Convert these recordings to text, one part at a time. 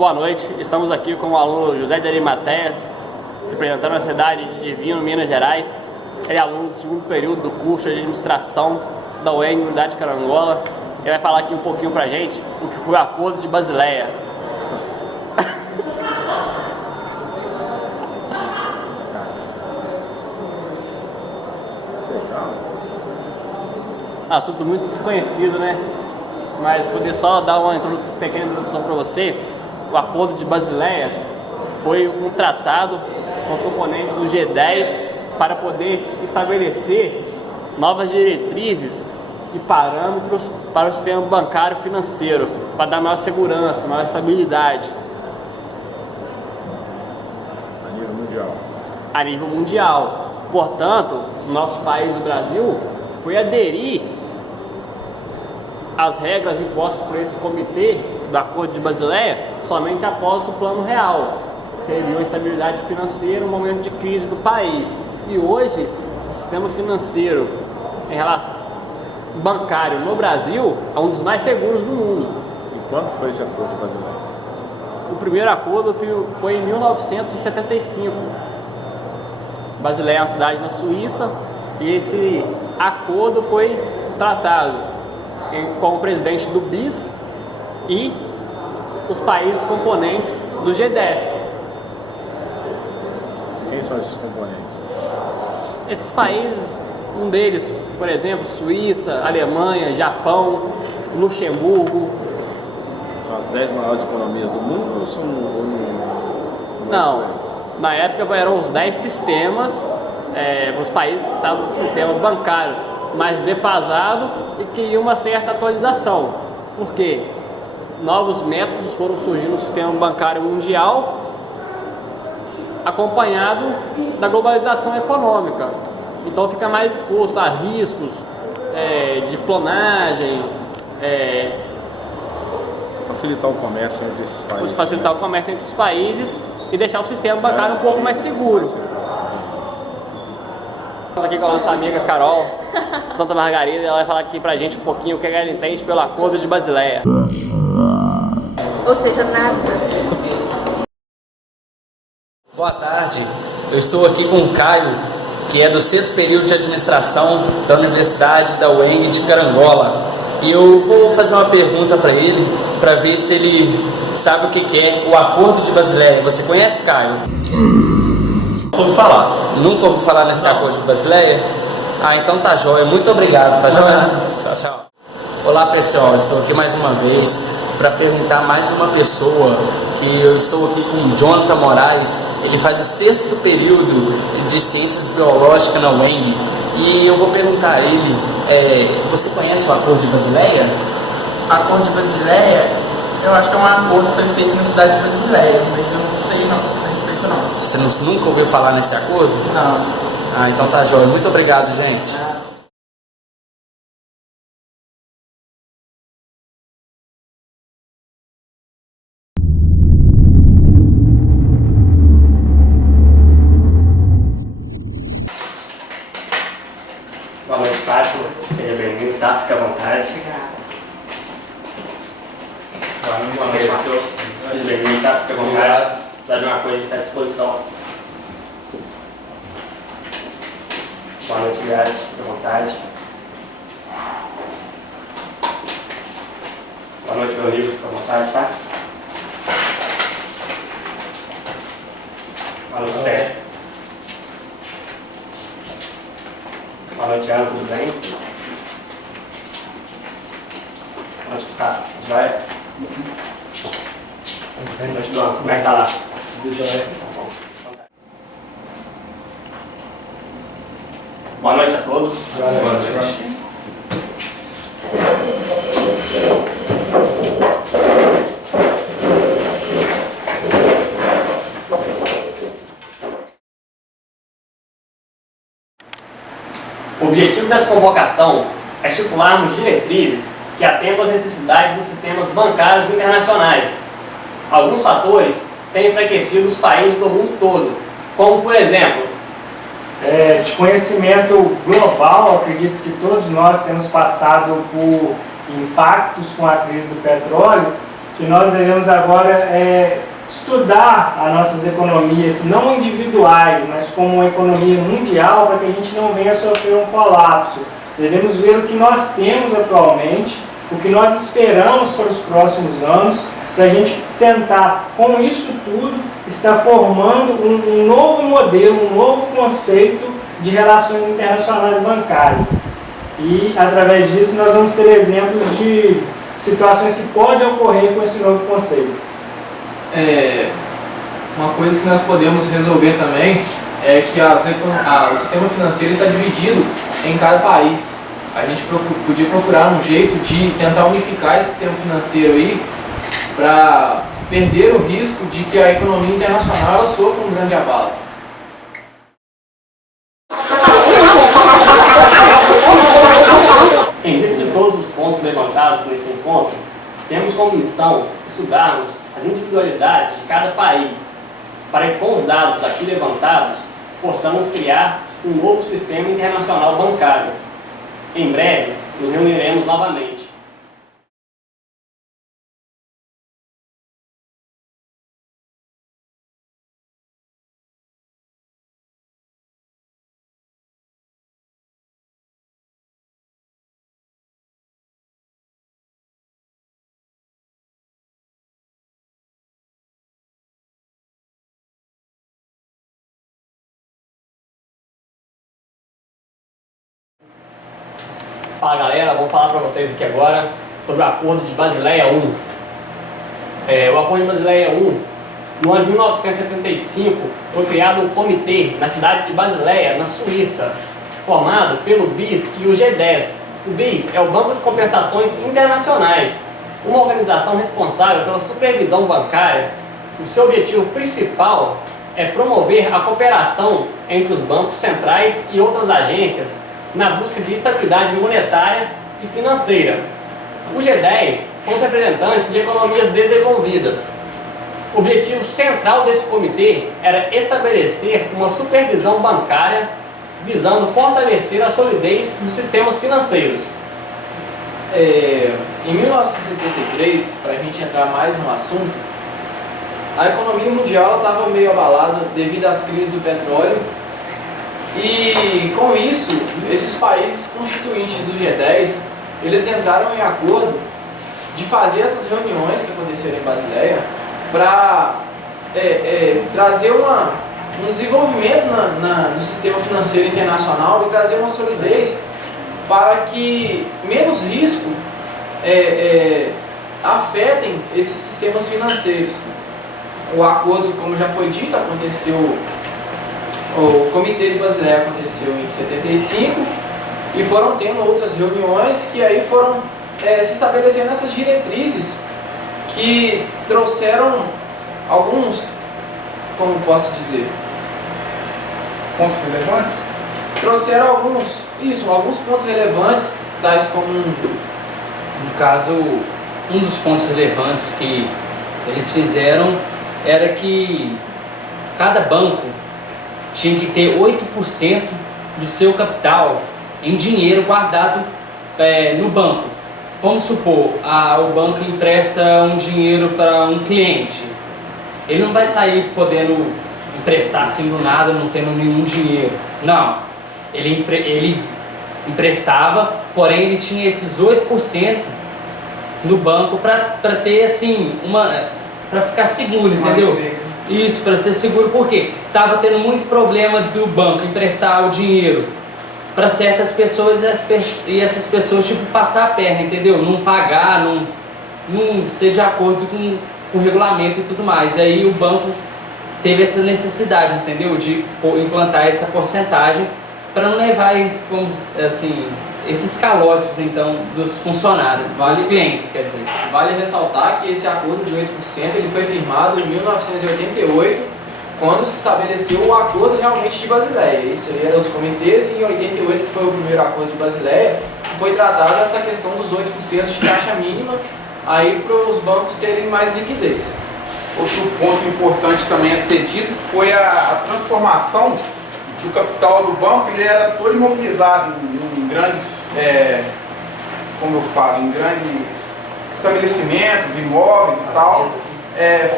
Boa noite, estamos aqui com o aluno José de Arimateias, representando a cidade de Divino, Minas Gerais. Ele é aluno do segundo período do curso de administração da UENG, Unidade de Carangola. Ele vai falar aqui um pouquinho pra gente o que foi o Acordo de Basileia. Assunto muito desconhecido, né? Mas poder só dar uma pequena introdução para você. O Acordo de Basileia foi um tratado com os componentes do G10 para poder estabelecer novas diretrizes e parâmetros para o sistema bancário e financeiro, para dar maior segurança, maior estabilidade. A nível mundial. A nível mundial. Portanto, o nosso país, o Brasil, foi aderir às regras impostas por esse comitê do Acordo de Basileia somente após o Plano Real, que viu a estabilidade financeira, um momento de crise do país. E hoje, o sistema financeiro em relação bancário no Brasil é um dos mais seguros do mundo. E quando foi esse Acordo de Basileia? O primeiro acordo foi em 1975. Basileia é uma cidade na Suíça e esse acordo foi tratado com o presidente do BIS e os países componentes do G10. Quem são esses componentes? Esses países, um deles, por exemplo, Suíça, Alemanha, Japão, Luxemburgo. São as 10 maiores economias do mundo ou são... Não, na época eram os 10 sistemas, os países que estavam com o sistema bancário mais defasado e que ia uma certa atualização. Por quê? Novos métodos foram surgindo no sistema bancário mundial, acompanhado da globalização econômica. Então fica mais exposto a riscos de clonagem, facilitar o comércio entre esses países. Facilitar o comércio entre os países e deixar o sistema bancário um pouco mais seguro. Estamos aqui com a nossa amiga Carol, Santa Margarida, e ela vai falar aqui pra gente um pouquinho o que ela entende pelo Acordo de Basileia. Ou seja, nada. Boa tarde, eu estou aqui com o Caio, que é do 6º período de administração da Universidade da UENG de Carangola. E eu vou fazer uma pergunta para ele, para ver se ele sabe o que é o Acordo de Basileia. Você conhece, Caio? Nunca ouvi falar. Nunca ouviu falar nesse Acordo de Basileia? Ah, então tá jóia. Muito obrigado, tá jóia? Tchau, tchau. Olá, pessoal. Estou aqui mais uma vez para perguntar mais uma pessoa, que eu estou aqui com o Jonathan Moraes. Ele faz o 6º período de Ciências Biológicas na UENG. E eu vou perguntar a ele, você conhece o Acordo de Basileia? Acordo de Basileia, eu acho que é um acordo que foi feito na cidade de Basileia, mas eu não sei não, a respeito não. Você nunca ouviu falar nesse acordo? Não. Ah, então tá jóia. Muito obrigado, gente. Boa noite, Fátima. Seja bem-vindo, tá? Fique à vontade. Boa noite, Matheus. Seja bem-vindo, tá? Fique à vontade. Dá de uma coisa, a gente está à disposição. Boa noite, Gás. Fique à vontade. Boa noite, meu amigo. Fique à vontade, tá? Boa noite, Sérgio. Boa noite, Ana, tudo bem? Boa noite, Gustavo. Joia? Boa noite, Dona. Como é que tá lá? Tudo jóia. Boa noite a todos. Boa noite. O objetivo dessa convocação é estipularmos diretrizes que atendam às necessidades dos sistemas bancários internacionais. Alguns fatores têm enfraquecido os países do mundo todo, como por exemplo, de conhecimento global, acredito que todos nós temos passado por impactos com a crise do petróleo, que nós devemos agora estudar as nossas economias, não individuais, mas como uma economia mundial, para que a gente não venha a sofrer um colapso. Devemos ver o que nós temos atualmente, o que nós esperamos para os próximos anos, para a gente tentar, com isso tudo, estar formando um novo modelo, um novo conceito de relações internacionais bancárias. E, através disso, nós vamos ter exemplos de situações que podem ocorrer com esse novo conceito. Uma coisa que nós podemos resolver também é que o sistema financeiro está dividido em cada país. A gente podia procurar um jeito de tentar unificar esse sistema financeiro aí para perder o risco de que a economia internacional ela sofra um grande abalo. Em vista de todos os pontos levantados nesse encontro, temos como missão estudarmos as individualidades de cada país, para que com os dados aqui levantados, possamos criar um novo sistema internacional bancário. Em breve, nos reuniremos novamente. Fala galera, vou falar para vocês aqui agora sobre o Acordo de Basileia I. O Acordo de Basileia I, no ano de 1975, foi criado um comitê na cidade de Basileia, na Suíça, formado pelo BIS e o G10. O BIS é o Banco de Compensações Internacionais, uma organização responsável pela supervisão bancária. O seu objetivo principal é promover a cooperação entre os bancos centrais e outras agências na busca de estabilidade monetária e financeira. O G10 são os representantes de economias desenvolvidas. O objetivo central desse comitê era estabelecer uma supervisão bancária visando fortalecer a solidez dos sistemas financeiros. Em 1973, para a gente entrar mais no assunto, a economia mundial estava meio abalada devido às crises do petróleo. E com isso, esses países constituintes do G10, eles entraram em acordo de fazer essas reuniões que aconteceram em Basileia para trazer um desenvolvimento no sistema financeiro internacional e trazer uma solidez para que menos risco afetem esses sistemas financeiros. O acordo, como já foi dito, aconteceu. O Comitê de Basileia aconteceu em 75 e foram tendo outras reuniões que aí foram se estabelecendo essas diretrizes que trouxeram alguns, como posso dizer, pontos relevantes? Trouxeram alguns pontos relevantes, tais como, No caso, um dos pontos relevantes que eles fizeram era que cada banco tinha que ter 8% do seu capital em dinheiro guardado no banco. Vamos supor, o banco empresta um dinheiro para um cliente. Ele não vai sair podendo emprestar assim do nada, não tendo nenhum dinheiro. Não. Ele emprestava, porém ele tinha esses 8% no banco para ter assim, para ficar seguro, entendeu? Isso, para ser seguro, porque estava tendo muito problema do banco emprestar o dinheiro para certas pessoas e essas pessoas tipo passar a perna, entendeu? Não pagar, não ser de acordo com o regulamento e tudo mais. E aí o banco teve essa necessidade, entendeu? De implantar essa porcentagem para não levar esses calotes então dos funcionários, dos clientes, quer dizer. Vale ressaltar que esse acordo de 8% ele foi firmado em 1988, quando se estabeleceu o acordo realmente de Basileia. Isso aí eram os comitês, e em 88 que foi o primeiro acordo de Basileia, que foi tratada essa questão dos 8% de taxa mínima aí para os bancos terem mais liquidez. Outro ponto importante também a ser dito foi a transformação do capital do banco. Ele era todo imobilizado em grandes, como eu falo, em grandes estabelecimentos, imóveis e tal,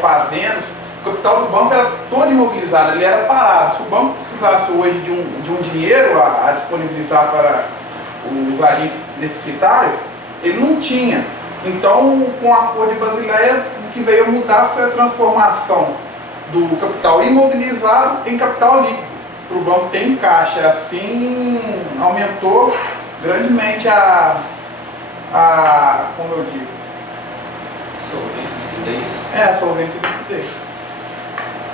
fazendas. O capital do banco era todo imobilizado, ele era parado. Se o banco precisasse hoje de um dinheiro a disponibilizar para os agentes deficitários, ele não tinha. Então, com o Acordo de Basileia, o que veio a mudar foi a transformação do capital imobilizado em capital líquido, para o banco ter em caixa. Assim, aumentou grandemente como eu digo, a solvência e liquidez.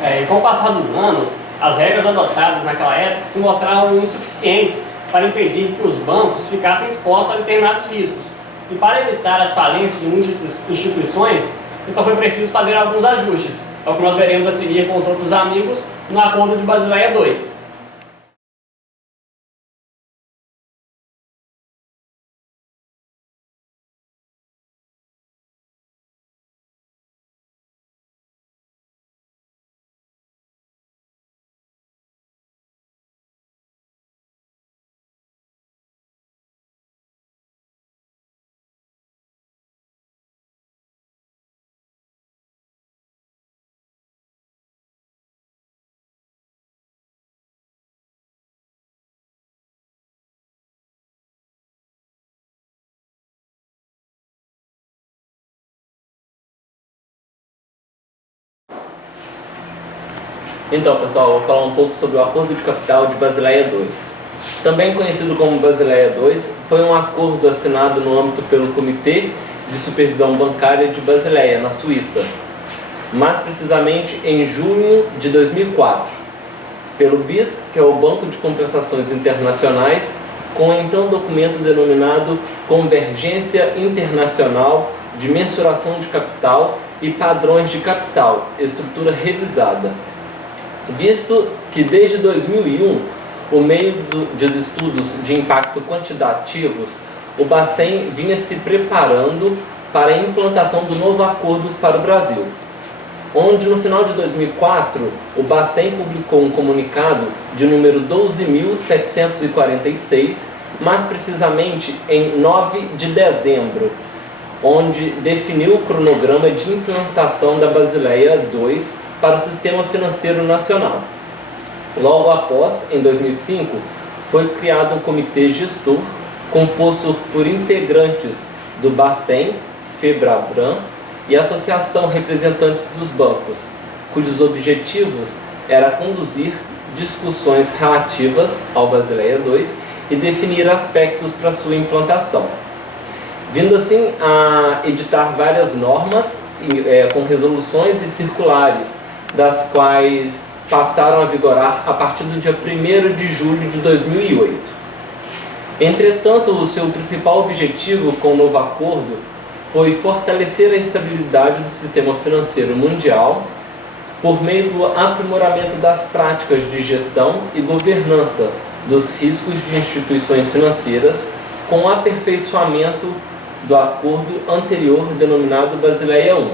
E com o passar dos anos, as regras adotadas naquela época se mostraram insuficientes para impedir que os bancos ficassem expostos a determinados riscos. E para evitar as falências de muitas instituições, então foi preciso fazer alguns ajustes. É o que nós veremos a seguir com os outros amigos no Acordo de Basileia II. Então, pessoal, vou falar um pouco sobre o Acordo de Capital de Basileia II. Também conhecido como Basileia II, foi um acordo assinado no âmbito pelo Comitê de Supervisão Bancária de Basileia, na Suíça, mais precisamente em junho de 2004, pelo BIS, que é o Banco de Compensações Internacionais, com o então documento denominado Convergência Internacional de Mensuração de Capital e Padrões de Capital, estrutura revisada. Visto que desde 2001, por meio dos estudos de impacto quantitativos, o Bacen vinha se preparando para a implantação do novo acordo para o Brasil, onde no final de 2004 o Bacen publicou um comunicado de número 12.746, mais precisamente em 9 de dezembro, onde definiu o cronograma de implantação da Basileia II para o Sistema Financeiro Nacional. Logo após, em 2005, foi criado um comitê gestor composto por integrantes do Bacen, Febraban e Associação Representantes dos Bancos, cujos objetivos era conduzir discussões relativas ao Basileia II e definir aspectos para sua implantação, vindo assim a editar várias normas com resoluções e circulares, das quais passaram a vigorar a partir do dia 1º de julho de 2008. Entretanto, o seu principal objetivo com o novo acordo foi fortalecer a estabilidade do sistema financeiro mundial por meio do aprimoramento das práticas de gestão e governança dos riscos de instituições financeiras, com o aperfeiçoamento do acordo anterior denominado Basileia I,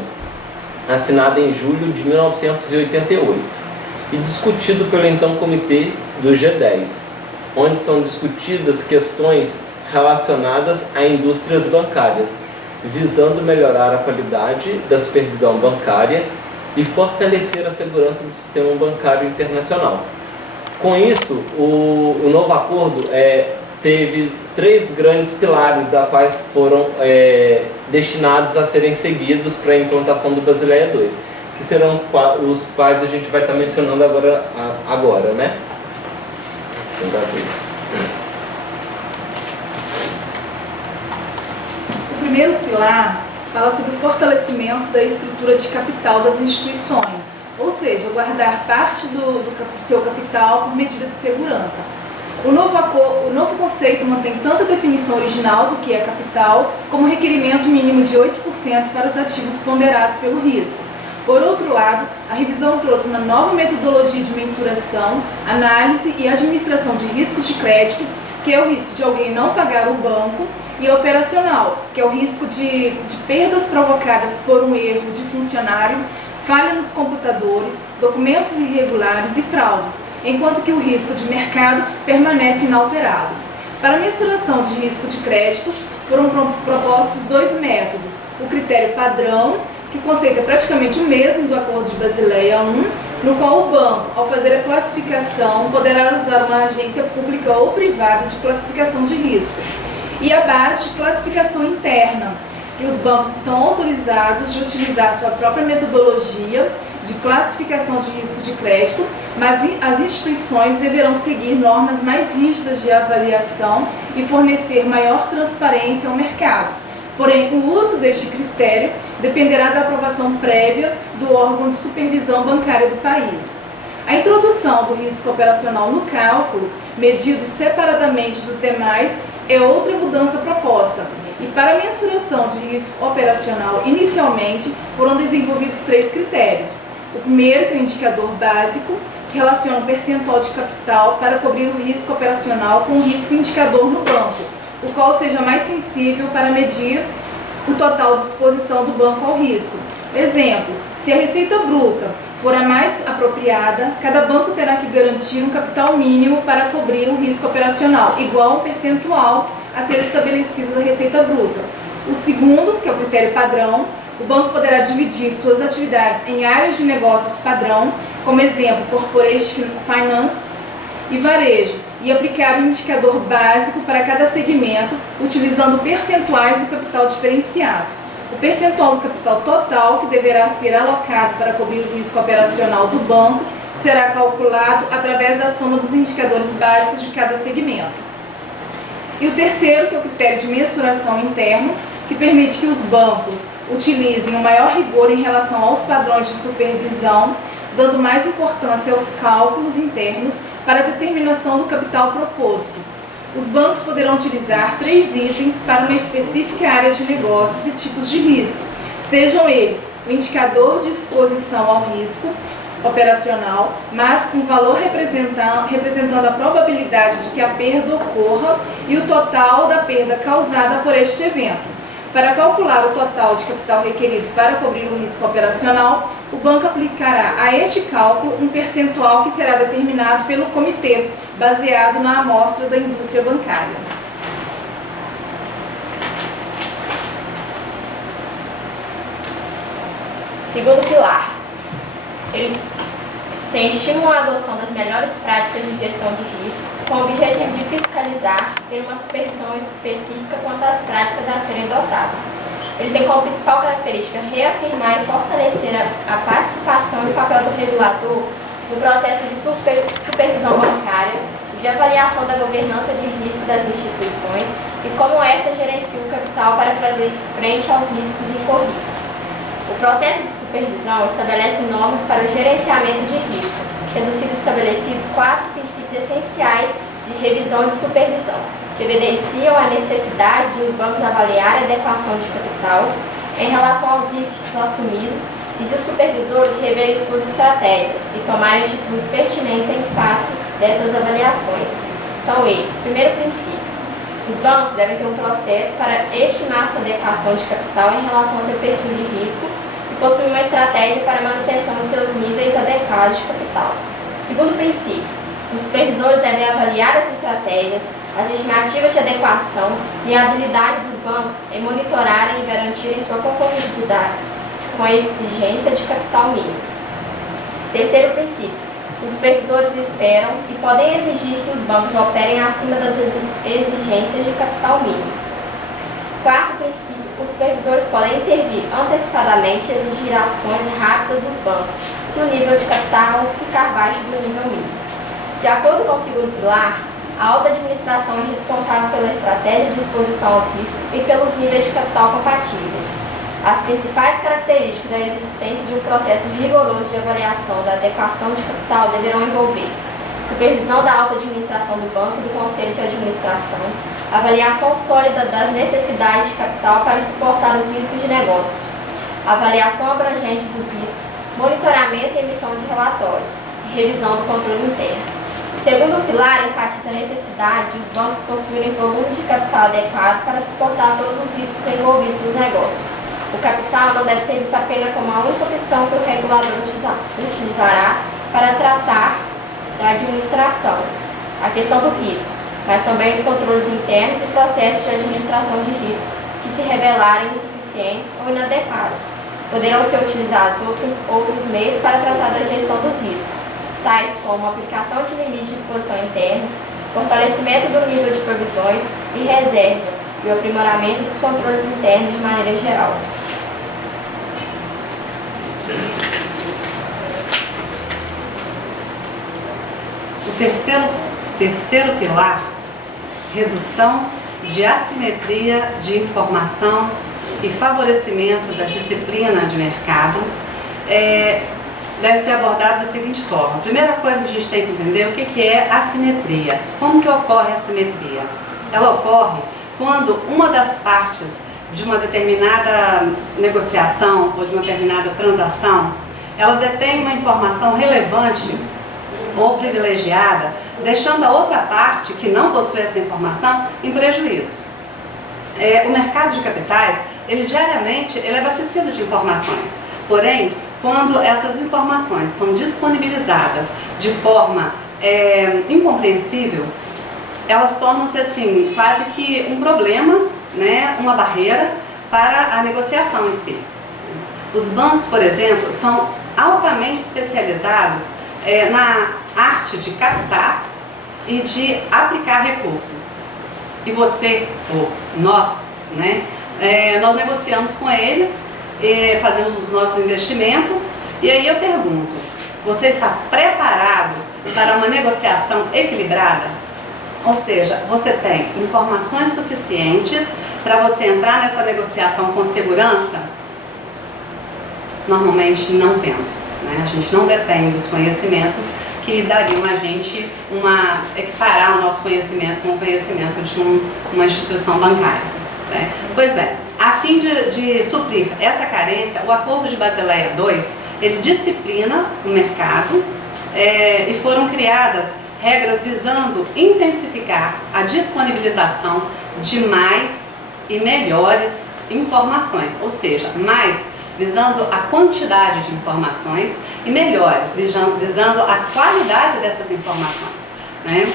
assinado em julho de 1988 e discutido pelo então Comitê do G10, onde são discutidas questões relacionadas a indústrias bancárias, visando melhorar a qualidade da supervisão bancária e fortalecer a segurança do sistema bancário internacional. Com isso, o novo acordo teve 3 grandes pilares, da quais foram destinados a serem seguidos para a implantação do Basileia II, que serão os quais a gente vai estar mencionando agora, né? O primeiro pilar fala sobre o fortalecimento da estrutura de capital das instituições, ou seja, guardar parte do seu capital por medida de segurança. O novo conceito mantém tanto a definição original do que é capital, como o requerimento mínimo de 8% para os ativos ponderados pelo risco. Por outro lado, a revisão trouxe uma nova metodologia de mensuração, análise e administração de riscos de crédito, que é o risco de alguém não pagar o banco, e operacional, que é o risco de perdas provocadas por um erro de funcionário, falha nos computadores, documentos irregulares e fraudes, enquanto que o risco de mercado permanece inalterado. Para a mensuração de risco de crédito, foram propostos dois métodos. O critério padrão, que o conceito é praticamente o mesmo do Acordo de Basileia I, no qual o banco, ao fazer a classificação, poderá usar uma agência pública ou privada de classificação de risco. E a base de classificação interna, que os bancos estão autorizados de utilizar sua própria metodologia de classificação de risco de crédito, mas as instituições deverão seguir normas mais rígidas de avaliação e fornecer maior transparência ao mercado. Porém, o uso deste critério dependerá da aprovação prévia do órgão de supervisão bancária do país. A introdução do risco operacional no cálculo, medido separadamente dos demais, é outra mudança proposta. E para a mensuração de risco operacional, inicialmente foram desenvolvidos três critérios. O primeiro, que é o indicador básico, que relaciona o percentual de capital para cobrir o risco operacional com o risco indicador no banco, o qual seja mais sensível para medir o total de exposição do banco ao risco. Exemplo, se a receita bruta for a mais apropriada, cada banco terá que garantir um capital mínimo para cobrir o risco operacional, igual ao percentual a ser estabelecido da receita bruta. O segundo, que é o critério padrão, o banco poderá dividir suas atividades em áreas de negócios padrão, como exemplo, corporate finance e varejo, e aplicar um indicador básico para cada segmento, utilizando percentuais do capital diferenciados. O percentual do capital total que deverá ser alocado para cobrir o risco operacional do banco será calculado através da soma dos indicadores básicos de cada segmento. E o terceiro, que é o critério de mensuração interno, que permite que os bancos utilizem o maior rigor em relação aos padrões de supervisão, dando mais importância aos cálculos internos para a determinação do capital proposto. Os bancos poderão utilizar 3 itens para uma específica área de negócios e tipos de risco, sejam eles o indicador de exposição ao risco operacional, mas um valor representando a probabilidade de que a perda ocorra e o total da perda causada por este evento. Para calcular o total de capital requerido para cobrir o risco operacional, o banco aplicará a este cálculo um percentual que será determinado pelo comitê, baseado na amostra da indústria bancária. Segundo pilar, ele tem estímulo à adoção das melhores práticas de gestão de risco, com o objetivo de fiscalizar e ter uma supervisão específica quanto às práticas a serem adotadas. Ele tem como principal característica reafirmar e fortalecer a participação e o papel do regulador no processo de supervisão bancária e de avaliação da governança de risco das instituições e como essa gerencia o capital para fazer frente aos riscos incorridos. O processo de supervisão estabelece normas para o gerenciamento de risco, tendo sido estabelecidos 4 princípios essenciais de revisão de supervisão, que evidenciam a necessidade de os bancos avaliarem a adequação de capital em relação aos riscos assumidos e de os supervisores reverem suas estratégias e tomarem atitudes pertinentes em face dessas avaliações. São eles: primeiro princípio, os bancos devem ter um processo para estimar sua adequação de capital em relação ao seu perfil de risco e possuir uma estratégia para a manutenção de seus níveis adequados de capital. Segundo princípio, os supervisores devem avaliar as estratégias, as estimativas de adequação e a habilidade dos bancos em monitorarem e garantirem sua conformidade com a exigência de capital mínimo. Terceiro princípio, os supervisores esperam e podem exigir que os bancos operem acima das exigências de capital mínimo. Quarto princípio, os supervisores podem intervir antecipadamente e exigir ações rápidas dos bancos, se o nível de capital ficar abaixo do nível mínimo. De acordo com o segundo pilar, a alta administração é responsável pela estratégia de exposição aos riscos e pelos níveis de capital compatíveis. As principais características da existência de um processo rigoroso de avaliação da adequação de capital deverão envolver supervisão da alta administração do banco e do conselho de administração, avaliação sólida das necessidades de capital para suportar os riscos de negócio, avaliação abrangente dos riscos, monitoramento e emissão de relatórios, e revisão do controle interno. O segundo pilar enfatiza a necessidade de os bancos possuírem volume de capital adequado para suportar todos os riscos envolvidos no negócio. O capital não deve ser visto apenas como a única opção que o regulador utilizará para tratar da administração. A questão do risco. mas também os controles internos e processos de administração de risco que se revelarem insuficientes ou inadequados. Poderão ser utilizados outros meios para tratar da gestão dos riscos, tais como a aplicação de limites de exposição internos, fortalecimento do nível de provisões e reservas e o aprimoramento dos controles internos de maneira geral. O terceiro pilar, redução de assimetria de informação e favorecimento da disciplina de mercado, deve ser abordado da seguinte forma. A primeira coisa que a gente tem que entender é o que é assimetria. Como que ocorre a assimetria? Ela ocorre quando uma das partes de uma determinada negociação ou de uma determinada transação, ela detém uma informação relevante ou privilegiada, deixando a outra parte, que não possui essa informação, em prejuízo. O mercado de capitais, diariamente, é abastecido de informações. Porém, quando essas informações são disponibilizadas de forma incompreensível, elas tornam-se assim, quase que um problema, né, uma barreira para a negociação em si. Os bancos, por exemplo, são altamente especializados na arte de captar e de aplicar recursos. E você, ou nós, né, nós negociamos com eles, fazemos os nossos investimentos, e aí eu pergunto, você está preparado para uma negociação equilibrada? Ou seja, você tem informações suficientes para você entrar nessa negociação com segurança? Normalmente não temos, né? A gente não detém dos conhecimentos que dariam a gente equiparar o nosso conhecimento com o conhecimento de uma instituição bancária, né? Pois bem, a fim de suprir essa carência, o Acordo de Basileia II, ele disciplina o mercado e foram criadas regras visando intensificar a disponibilização de mais e melhores informações, ou seja, mais visando a quantidade de informações e melhores, visando a qualidade dessas informações, né?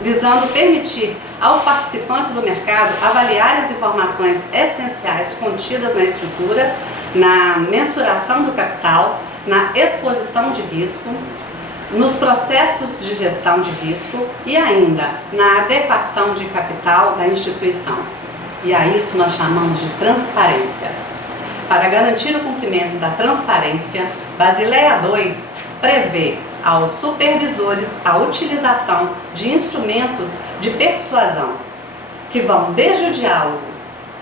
Visando permitir aos participantes do mercado avaliarem as informações essenciais contidas na estrutura, na mensuração do capital, na exposição de risco, nos processos de gestão de risco e ainda na adequação de capital da instituição. E a isso nós chamamos de transparência. Para garantir o cumprimento da transparência, Basileia II prevê aos supervisores a utilização de instrumentos de persuasão, que vão desde o diálogo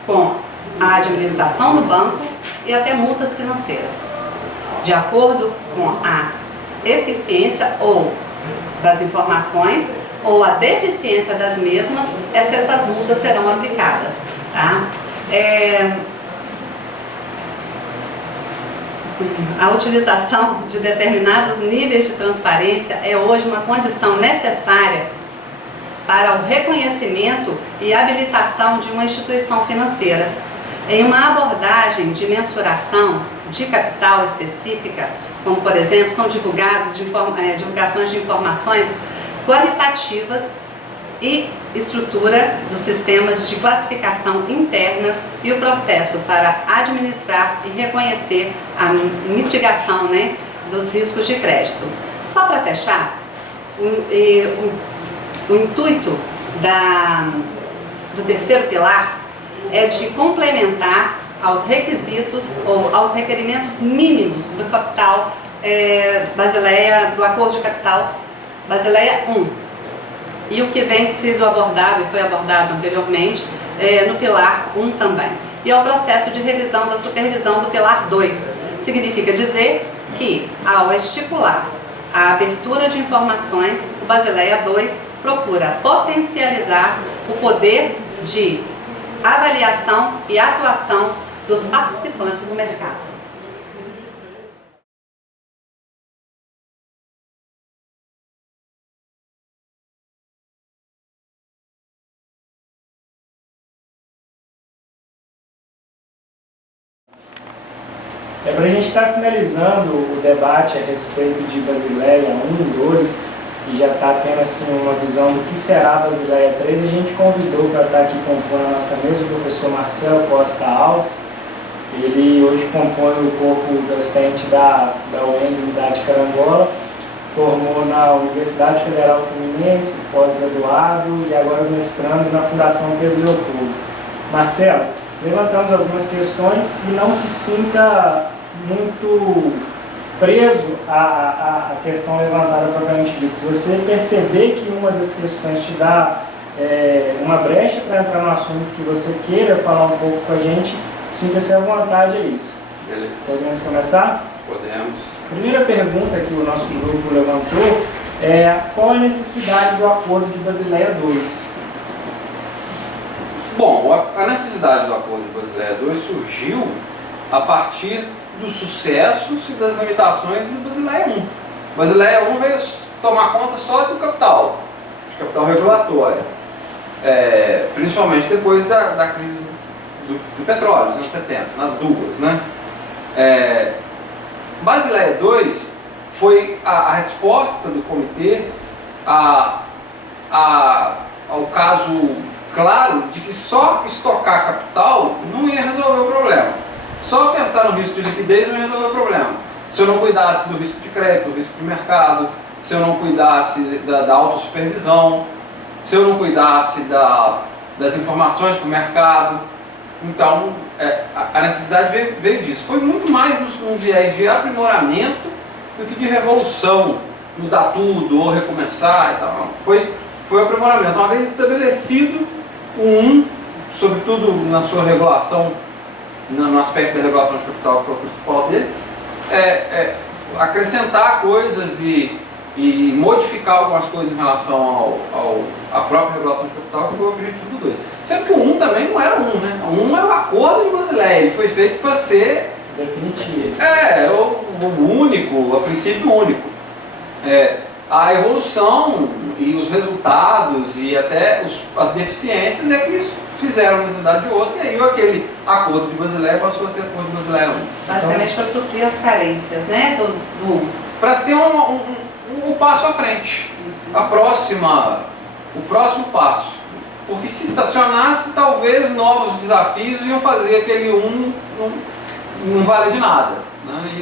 com a administração do banco e até multas financeiras, de acordo com a eficiência ou das informações ou a deficiência das mesmas, é que essas multas serão aplicadas, tá? A utilização de determinados níveis de transparência é hoje uma condição necessária para o reconhecimento e habilitação de uma instituição financeira. Em uma abordagem de mensuração de capital específica, como por exemplo, são divulgações de informações qualitativas e estrutura dos sistemas de classificação internas e o processo para administrar e reconhecer a mitigação, né, dos riscos de crédito. Só para fechar, o intuito do terceiro pilar é de complementar aos requisitos ou aos requerimentos mínimos do capital Basileia, do Acordo de Capital Basileia I. E o que vem sido abordado e foi abordado anteriormente no pilar 1 também. E é o processo de revisão da supervisão do pilar 2. Significa dizer que, ao estipular a abertura de informações, o Basileia II procura potencializar o poder de avaliação e atuação dos participantes do mercado. Para a gente estar finalizando o debate a respeito de Basileia 1 e 2, e já está tendo assim, uma visão do que será a Basileia 3, a gente convidou para estar aqui compondo a nossa mesa o professor Marcelo Costa Alves. Ele hoje compõe o corpo docente da UEM, Unidade Carangola, formou na Universidade Federal Fluminense, pós-graduado e agora mestrando na Fundação Pedro Leopoldo. Marcelo, levantamos algumas questões e não se sinta muito preso à questão levantada propriamente dita. Se você perceber que uma das questões te dá uma brecha para entrar no assunto que você queira falar um pouco com a gente, sinta-se à vontade, é isso. Beleza. Podemos começar? Podemos. A primeira pergunta que o nosso grupo levantou é qual a necessidade do Acordo de Basileia II? Bom, a necessidade do Acordo de Basileia II surgiu a partir dos sucessos e das limitações do Basileia I. Basileia I veio tomar conta só do capital regulatório, principalmente depois da crise do petróleo, nos anos 70, nas duas, né? Basileia II foi a resposta do comitê ao caso claro de que só estocar capital não ia resolver o problema. Só pensar no risco de liquidez não ia resolver o problema. Se eu não cuidasse do risco de crédito, do risco de mercado, se eu não cuidasse da autossupervisão, se eu não cuidasse das informações para o mercado. Então, a necessidade veio disso. Foi muito mais num viés de aprimoramento do que de revolução, mudar tudo ou recomeçar e tal. Foi aprimoramento. Uma vez estabelecido sobretudo na sua regulação, no aspecto da regulação de capital, que é o principal dele, acrescentar coisas e modificar algumas coisas em relação à própria regulação de capital, que foi o objetivo do 2. Sendo que o 1 também não era né? O 1 era o Acordo de Basileia, ele foi feito para ser definitivo. O único, a princípio único. A evolução e os resultados e até as deficiências é que fizeram a necessidade de outro, e aí aquele Acordo de Basileia passou a ser Acordo de Basileia 1. Basicamente para suprir as carências, né, do 1. Para ser um passo à frente, o próximo passo. Porque se estacionasse, talvez novos desafios iam fazer aquele não valer de nada, né? E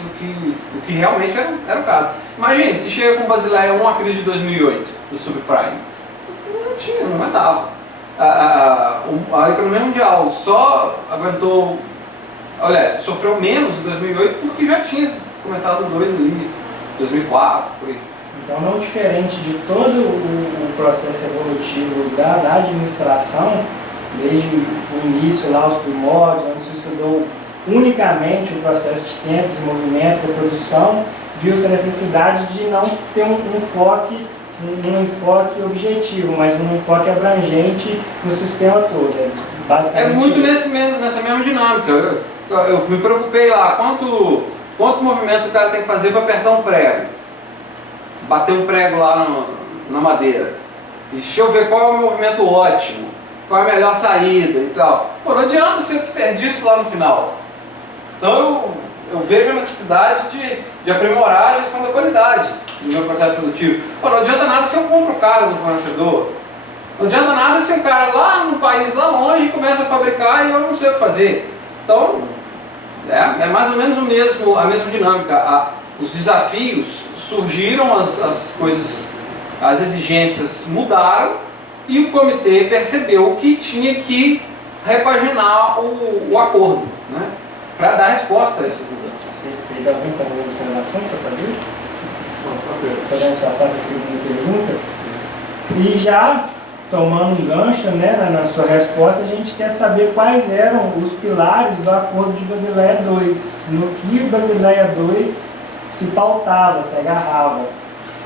o que realmente era o caso. Imagine, se chega com Basileia 1 a crise de 2008, do subprime. Não aguentava. A economia mundial só aguentou, aliás, sofreu menos em 2008 porque já tinha começado o 2 ali, 2004, por aí. Então, não diferente de todo o processo evolutivo da administração, desde o início, lá os primórdios, onde se estudou unicamente o processo de tempos e movimentos da produção, viu-se a necessidade de não ter um enfoque objetivo, mas um enfoque abrangente no sistema todo. Basicamente, muito nessa mesma dinâmica. Eu me preocupei lá, quantos movimentos o cara tem que fazer para apertar um prego? Bater um prego lá na madeira. E deixa eu ver qual é o movimento ótimo, qual é a melhor saída e tal. Não adianta ser desperdício lá no final. Então eu vejo a necessidade de aprimorar a gestão da qualidade do meu processo produtivo. Não adianta nada se eu compro caro do fornecedor. Não adianta nada se um cara lá no país, lá longe, começa a fabricar e eu não sei o que fazer. Então, é mais ou menos a mesma dinâmica. Os desafios surgiram, as coisas, as exigências mudaram e o comitê percebeu que tinha que repaginar o acordo, né, para dar resposta a essas mudanças. Você alguma observação para fazer? Podemos passar para a segunda pergunta? E já tomando um gancho, né, na sua resposta, a gente quer saber quais eram os pilares do Acordo de Basileia II, no que o Basileia II se pautava, se agarrava.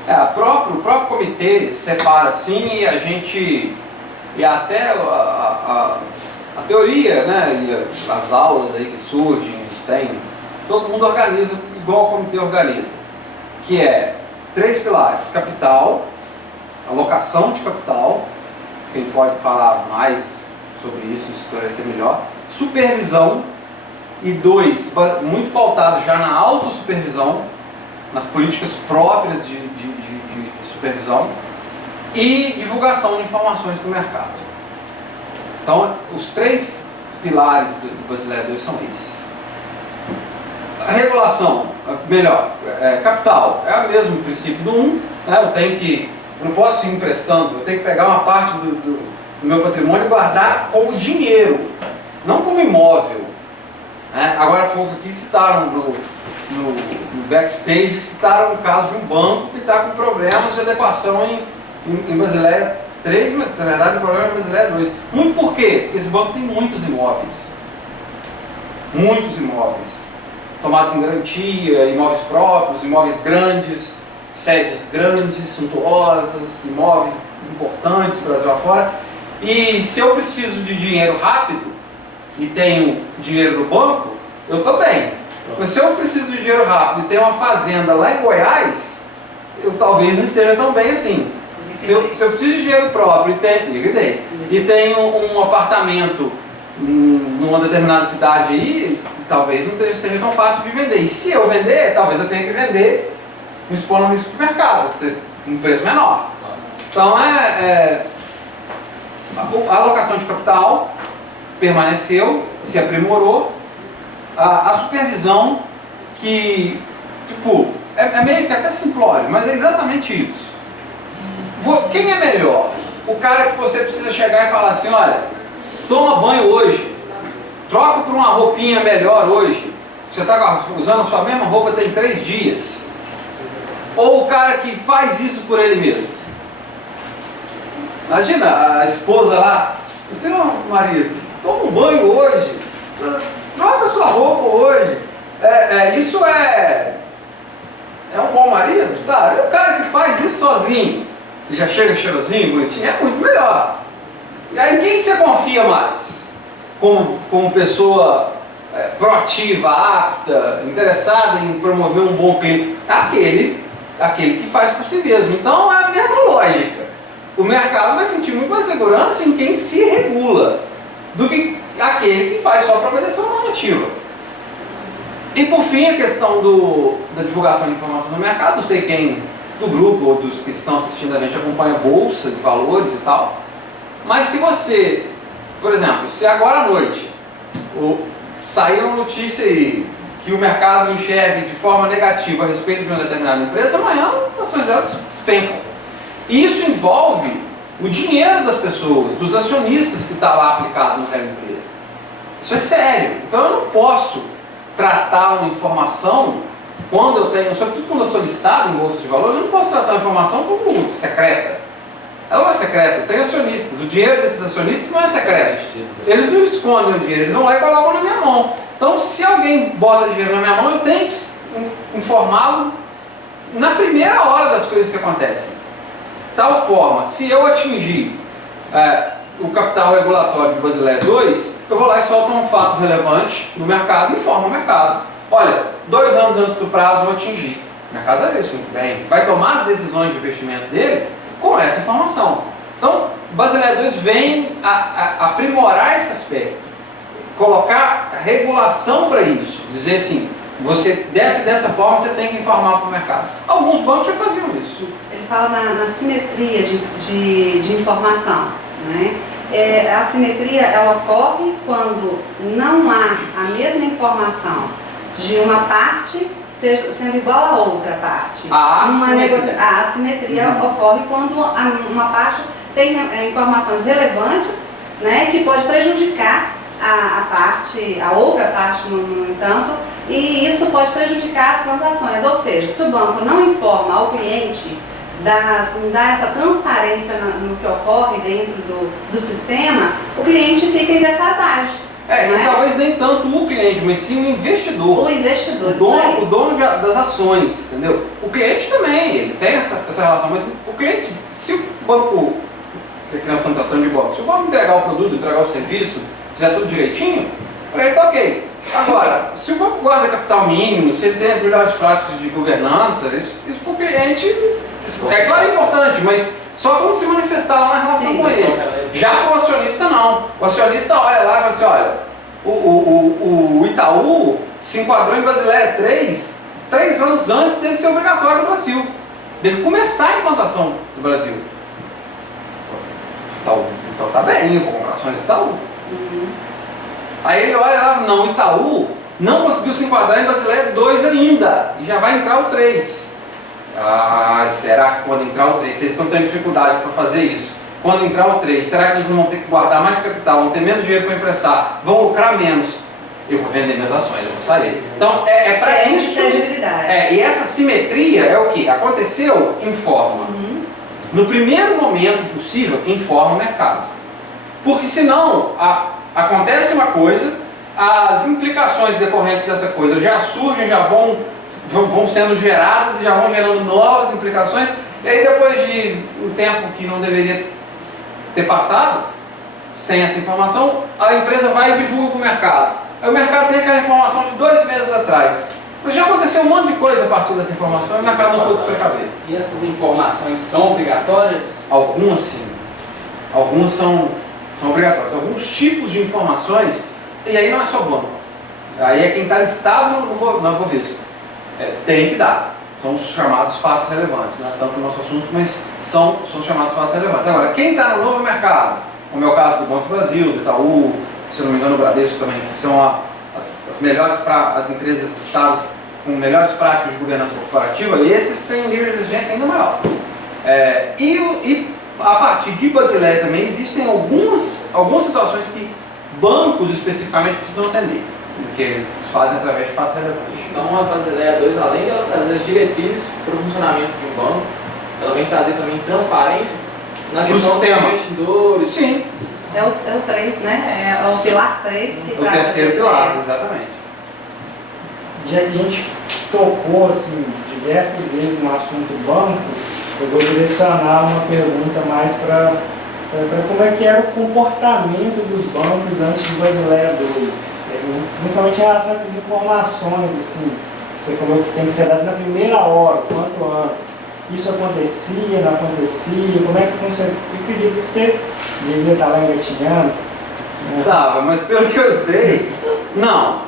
O próprio comitê separa assim, e até a teoria, né, e as aulas aí que surgem, todo mundo organiza igual o comitê organiza, que é 3 pilares: capital, alocação de capital, que a gente pode falar mais sobre isso, esclarecer melhor, supervisão, e 2, muito pautado já na autossupervisão, nas políticas próprias de supervisão e divulgação de informações para o mercado. Então, os 3 pilares do Basileia 2 são esses. A regulação, capital, é o mesmo princípio do 1, né? Eu não posso ir emprestando, eu tenho que pegar uma parte do meu patrimônio e guardar como dinheiro, não como imóvel. Né? Agora há pouco aqui citaram no backstage, citaram o caso de um banco que está com problemas de adequação em Basileia 3, mas na verdade o problema é Basileia 2. Muito por quê? Porque esse banco tem muitos imóveis. Muitos imóveis. Tomados em garantia, imóveis próprios, imóveis grandes, sedes grandes, suntuosas, imóveis importantes Brasil afora. E se eu preciso de dinheiro rápido e tenho dinheiro no banco, eu estou bem. Mas se eu preciso de dinheiro rápido e tenho uma fazenda lá em Goiás, eu talvez não esteja tão bem assim. Se eu preciso de dinheiro próprio e tenho um apartamento numa determinada cidade aí, talvez não seja tão fácil de vender. E se eu vender, talvez eu tenha que vender, me expondo ao risco do mercado, ter um preço menor. Então a alocação de capital permaneceu, se aprimorou. A supervisão que, é meio que até simplório, mas é exatamente isso. Quem é melhor? O cara que você precisa chegar e falar assim, olha, toma banho hoje, troca por uma roupinha melhor hoje, você está usando a sua mesma roupa tem 3 dias. Ou o cara que faz isso por ele mesmo. Imagina a esposa lá, você, marido, toma um banho hoje, troca sua roupa hoje. Isso é um bom marido? Tá, é o cara que faz isso sozinho e já chega cheirosinho, bonitinho, é muito melhor. E aí quem que você confia mais? Como pessoa proativa, apta, interessada em promover um bom cliente? Aquele que faz por si mesmo. Então é a mesma lógica. O mercado vai sentir muito mais segurança em quem se regula do que aquele que faz só para obedecer uma normativa. E por fim, a questão da divulgação de informação no mercado. Não sei quem do grupo ou dos que estão assistindo a gente acompanha a bolsa de valores e tal, mas se você, por exemplo, se agora à noite sair uma notícia aí que o mercado enxergue de forma negativa a respeito de uma determinada empresa, amanhã as ações dela despencam. E isso envolve o dinheiro das pessoas, dos acionistas que está lá aplicado naquela empresa. Isso é sério. Então eu não posso tratar uma informação, sobretudo quando eu sou listado em bolsa de valores, eu não posso tratar a informação como secreta. Ela não é secreta, tem acionistas. O dinheiro desses acionistas não é secreto. Eles não escondem o dinheiro, eles vão lá e colocam na minha mão. Então, se alguém bota dinheiro na minha mão, eu tenho que informá-lo na primeira hora das coisas que acontecem. Tal forma, se eu atingir o capital regulatório de Basileia 2, eu vou lá e solto um fato relevante no mercado e informo o mercado. Olha, 2 anos antes do prazo eu vou atingir. O mercado vai ver isso muito bem. Vai tomar as decisões de investimento dele com essa informação. Então, Basileia 2 vem a aprimorar esse aspecto. Colocar regulação para isso. Dizer assim, você dessa forma você tem que informar para o mercado. Alguns bancos já faziam isso. Ele fala na simetria de informação, né? A simetria ela ocorre quando não há a mesma informação de uma parte sendo igual a outra parte. A assimetria ocorre quando uma parte tem informações relevantes, né, que pode prejudicar a outra parte, no entanto, e isso pode prejudicar as transações. Ou seja, se o banco não informa ao cliente, não dá essa transparência no que ocorre dentro do sistema, o cliente fica em defasagem. E talvez nem tanto o cliente, mas sim o investidor. O investidor. O dono das ações, entendeu? O cliente também, ele tem essa relação, mas o cliente, se o banco, que nós estamos tratando de banco, se o banco entregar o produto, entregar o serviço, fizer tudo direitinho, para ele tá ok. Agora, se o banco guarda capital mínimo, se ele tem as melhores práticas de governança, isso para o cliente, é claro, é importante, mas só quando se manifestar lá na relação com ele. Já para o acionista não. O acionista olha lá e fala assim, olha, o Itaú se enquadrou em Basileia 3 anos antes dele ser obrigatório no Brasil. dele começar a implantação no Brasil. Itaú tá bem, eu vou comprar ações do Itaú. Aí ele olha lá, não, Itaú não conseguiu se enquadrar em Basileia 2 ainda, e já vai entrar o 3. Ah, será que quando entrar o 3, vocês estão tendo dificuldade para fazer isso? Quando entrar o 3, será que eles vão ter que guardar mais capital, vão ter menos dinheiro para emprestar, vão lucrar menos? Eu vou vender minhas ações, eu vou sair. Então, é para isso. E essa simetria é o que? Aconteceu, informa. No primeiro momento possível, informa o mercado. Porque senão, acontece uma coisa, as implicações decorrentes dessa coisa já surgem, já vão sendo geradas e já vão gerando novas implicações, e aí depois de um tempo que não deveria ter passado, sem essa informação, a empresa vai e divulga para o mercado. Aí o mercado tem aquela informação de 2 meses atrás. Mas já aconteceu um monte de coisa a partir dessa informação e o mercado não pôde se precaver. E essas informações são obrigatórias? Algumas sim. Algumas são obrigatórias. Alguns tipos de informações, e aí não é só banco. Aí é quem está listado na Bovespa. Tem que dar. São os chamados fatos relevantes. Não é tanto o nosso assunto, mas são chamados fatos relevantes. Agora, quem está no novo mercado, como é o caso do Banco do Brasil, do Itaú, se não me engano o Bradesco também, que são as empresas listadas com melhores práticas de governança corporativa, e esses têm um nível de exigência ainda maior. E a partir de Basileia também existem algumas situações que bancos especificamente precisam atender, que eles fazem através de fato relevante. Então a Basileia 2, além de ela trazer as diretrizes para o funcionamento de um banco, ela vem trazer também transparência na questão dos investidores. Sim. É o 3, né? É o pilar 3 que o terceiro pilar, exatamente. Já que a gente tocou assim, diversas vezes no assunto banco, eu vou direcionar uma pergunta mais para como é que era o comportamento dos bancos antes de Basileia 2, principalmente em relação a essas informações, assim, você falou que tem que ser dadas na primeira hora, quanto antes. Isso acontecia, não acontecia? Como é que funciona? Eu acredito que você devia estar lá engatinhando. Né? Tava, mas pelo que eu sei, não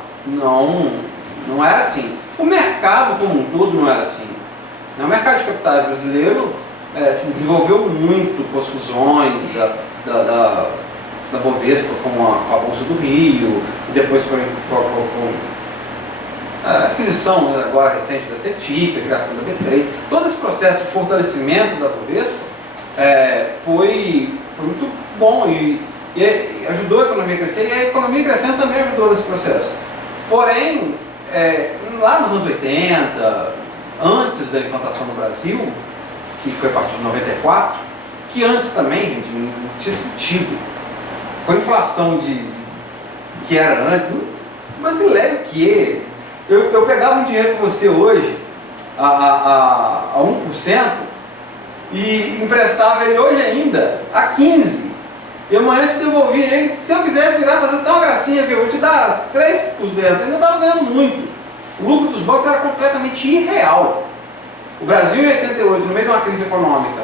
era assim. O mercado como um todo não era assim. O mercado de capitais brasileiro se desenvolveu muito com as fusões da Bovespa com a Bolsa do Rio, e depois com a aquisição, né, agora recente da CETIP, a criação da B3, todo esse processo de fortalecimento da Bovespa foi muito bom e ajudou a economia a crescer, e a economia crescendo também ajudou nesse processo. Porém, lá nos anos 80, antes da implantação no Brasil, que foi a partir de 94, que antes também, gente, não tinha sentido. Com a inflação que era antes, Basileia o quê? Eu pegava um dinheiro com você hoje a 1% e emprestava ele hoje ainda a 15%. E amanhã te devolvia ele. Se eu quisesse virar fazer até uma gracinha, eu vou te dar 3%, ainda estava ganhando muito. O lucro dos bancos era completamente irreal. O Brasil, em 88, no meio de uma crise econômica,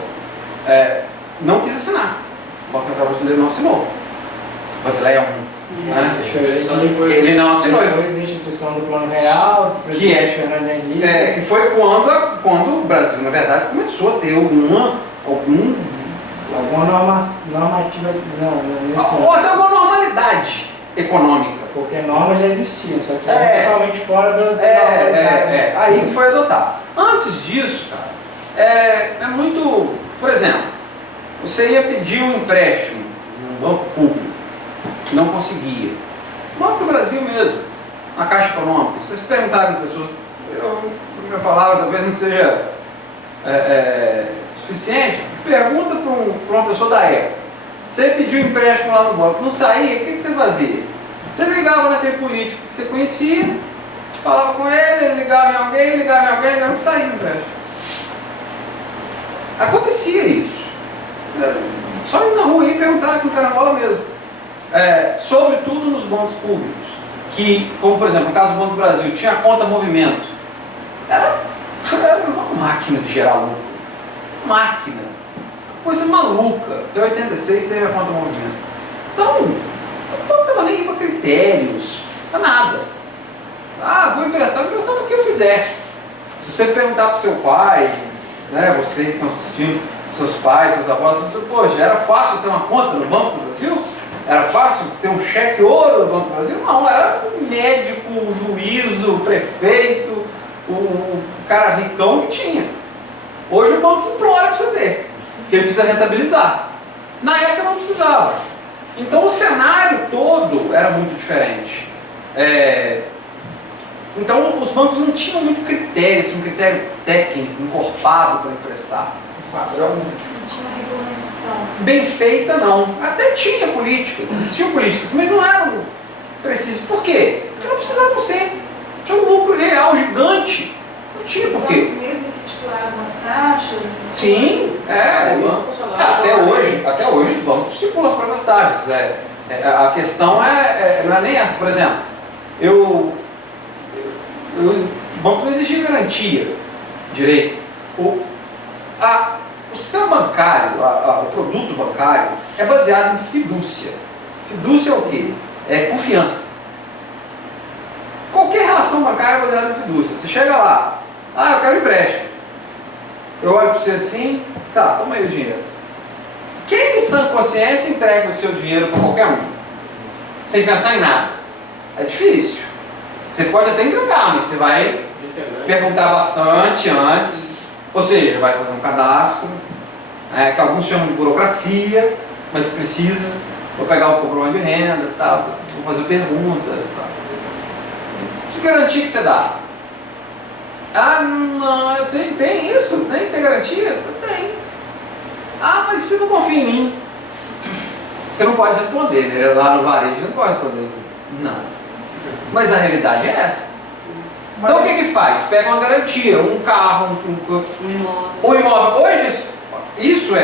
não quis assinar. O Banco Central Brasileiro não assinou. Basileia 1. Ele não assinou. Depois da instituição do Plano Real, do presidente Fernando Henrique. Que foi quando o Brasil, na verdade, começou a ter alguma normativa, ou até alguma normalidade econômica. Porque normas já existiam, só que era totalmente fora da normalidade. Aí foi adotado. Antes disso, cara, é muito... Por exemplo, você ia pedir um empréstimo num banco público, não conseguia. O Banco do Brasil mesmo, na Caixa Econômica, se vocês perguntarem para pessoas, minha palavra talvez não seja suficiente, pergunta para uma pessoa da época. Você pediu um empréstimo lá no banco, não saía, o que você fazia? Você ligava naquele político que você conhecia, falava com ele ligava em alguém, não saía o empréstimo. Acontecia isso. Só ir na rua e perguntar com o carambola mesmo. Sobretudo nos bancos públicos, que, como por exemplo, no caso do Banco do Brasil, tinha a conta movimento. Era uma máquina de gerar lucro. Máquina. Coisa maluca. Até 86 teve a conta movimento. Então, não estava nem para critérios, para nada. Vou emprestar o que eu quiser. Se você perguntar para o seu pai, né, vocês que estão assistindo, seus pais, seus avós, você pensa, poxa, era fácil ter uma conta no Banco do Brasil? Era fácil ter um cheque ouro no Banco do Brasil? Não, era o médico, o juiz, o prefeito, o cara ricão que tinha. Hoje o banco implora para você ter, porque ele precisa rentabilizar. Na época não precisava. Então o cenário todo era muito diferente. Então os bancos não tinham muito critério, assim, um critério técnico, encorpado para emprestar. Não tinha regulamentação. Bem feita não. Até tinha políticas, existiam políticas, mas não eram precisas. Por quê? Porque não precisavam ser. Tinha um lucro real gigante. Não tinha por quê. Os mesmos que estipularam as taxas? Sim, até hoje os bancos estipulam as próprias taxas. A questão não é nem essa. Por exemplo, o banco não exigia garantia direito. O sistema bancário, o produto bancário é baseado em fidúcia. Fidúcia é o quê? É confiança. Qualquer relação bancária é baseada em fidúcia. Você chega lá, eu quero empréstimo. Eu olho para você assim, tá, toma aí o dinheiro. Quem em sã consciência entrega o seu dinheiro para qualquer um? Sem pensar em nada. É difícil. Você pode até entregar, mas você vai perguntar bastante antes. Ou seja, vai fazer um cadastro, que alguns chamam de burocracia, mas precisa. Vou pegar o comprovante de renda, tal, vou fazer pergunta. Tal. Que garantia que você dá? Não, tem isso? Tem que ter garantia? Tem. Mas você não confia em mim. Você não pode responder, né? Lá no varejo você não pode responder. Não. Mas a realidade é essa. Então o que faz? Pega uma garantia, um carro, um imóvel. Hoje isso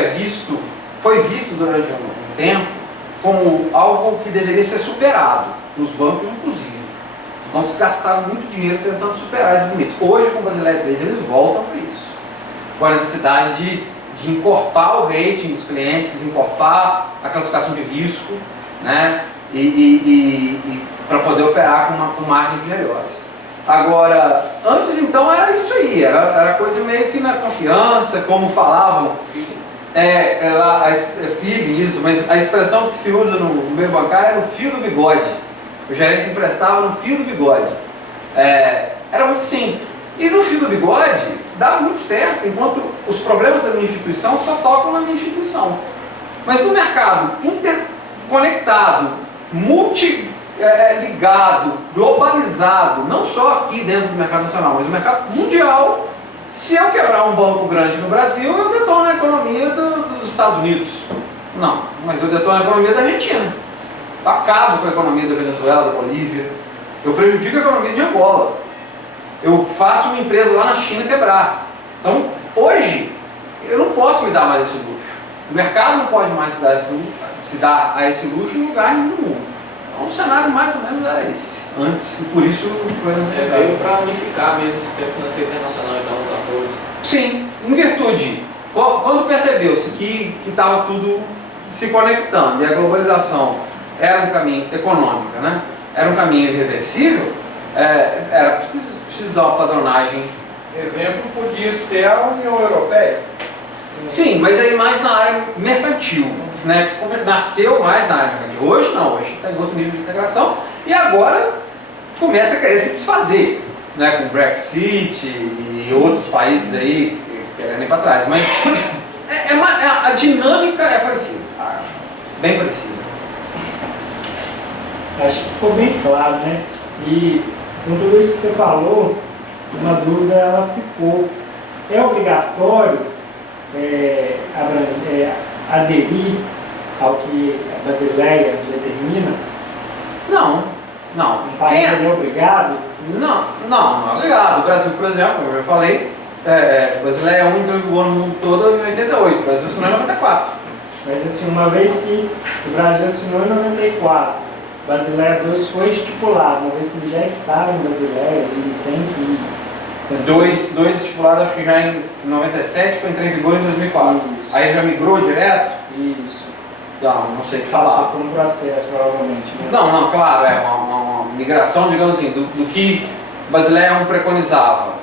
foi visto durante um tempo como algo que deveria ser superado, nos bancos inclusive. Os bancos gastaram muito dinheiro tentando superar esses limites. Hoje com o Basileia 3 eles voltam para isso. Com a necessidade de incorporar o rating dos clientes, incorporar a classificação de risco, né? E para poder operar com margens melhores. Agora, antes então era isso aí, era coisa meio que na confiança, como falavam, feeling, isso, mas a expressão que se usa no meio bancário é no fio do bigode. O gerente emprestava no fio do bigode. Era muito sim. E no fio do bigode dá muito certo, enquanto os problemas da minha instituição só tocam na minha instituição. Mas no mercado interconectado, ligado, globalizado, não só aqui dentro do mercado nacional, mas no mercado mundial, se eu quebrar um banco grande no Brasil, eu detono a economia dos Estados Unidos. Não, mas eu detono a economia da Argentina. Acabo com a economia da Venezuela, da Bolívia. Eu prejudico a economia de Angola. Eu faço uma empresa lá na China quebrar. Então, hoje, eu não posso me dar mais esse luxo. O mercado não pode mais se dar a esse luxo em lugar nenhum do mundo. Então, o cenário mais ou menos era esse. Antes, e por isso foi veio para unificar mesmo o sistema financeiro internacional e dar uns apoios. Sim, em virtude. Quando percebeu-se que estava tudo se conectando e a globalização era um caminho econômico, né? Era um caminho irreversível, era preciso dar uma padronagem. Exemplo podia ser a União Europeia. Sim, mas aí mais na área mercantil, né? Nasceu mais na área mercantil. Hoje não, hoje está em outro nível de integração e agora começa a querer se desfazer, né? Com o Brexit e outros países aí querendo ir para trás. Mas a dinâmica é parecida, bem parecida. Acho que ficou bem claro, né? E com tudo isso que você falou, uma dúvida ela ficou. É obrigatório aderir ao que a Basileia determina? Não. Um país é obrigado? Não é obrigado. O Brasil, por exemplo, como eu já falei, a Basileia 1 entrou em vigor no mundo todo em 88, o Brasil assinou em 94. Mas assim, uma vez que o Brasil assinou em 94, Basileia 2 foi estipulado, uma vez que ele já estava em Basileia, ele tem que ir. Dois estipulados, acho que já em 97, foi entrar em vigor em 2004. Isso. Aí já migrou direto? Isso. Não sei o que falar. Passou por um processo, provavelmente. Né? Não, claro, uma migração, digamos assim, do que Basileia 1 preconizava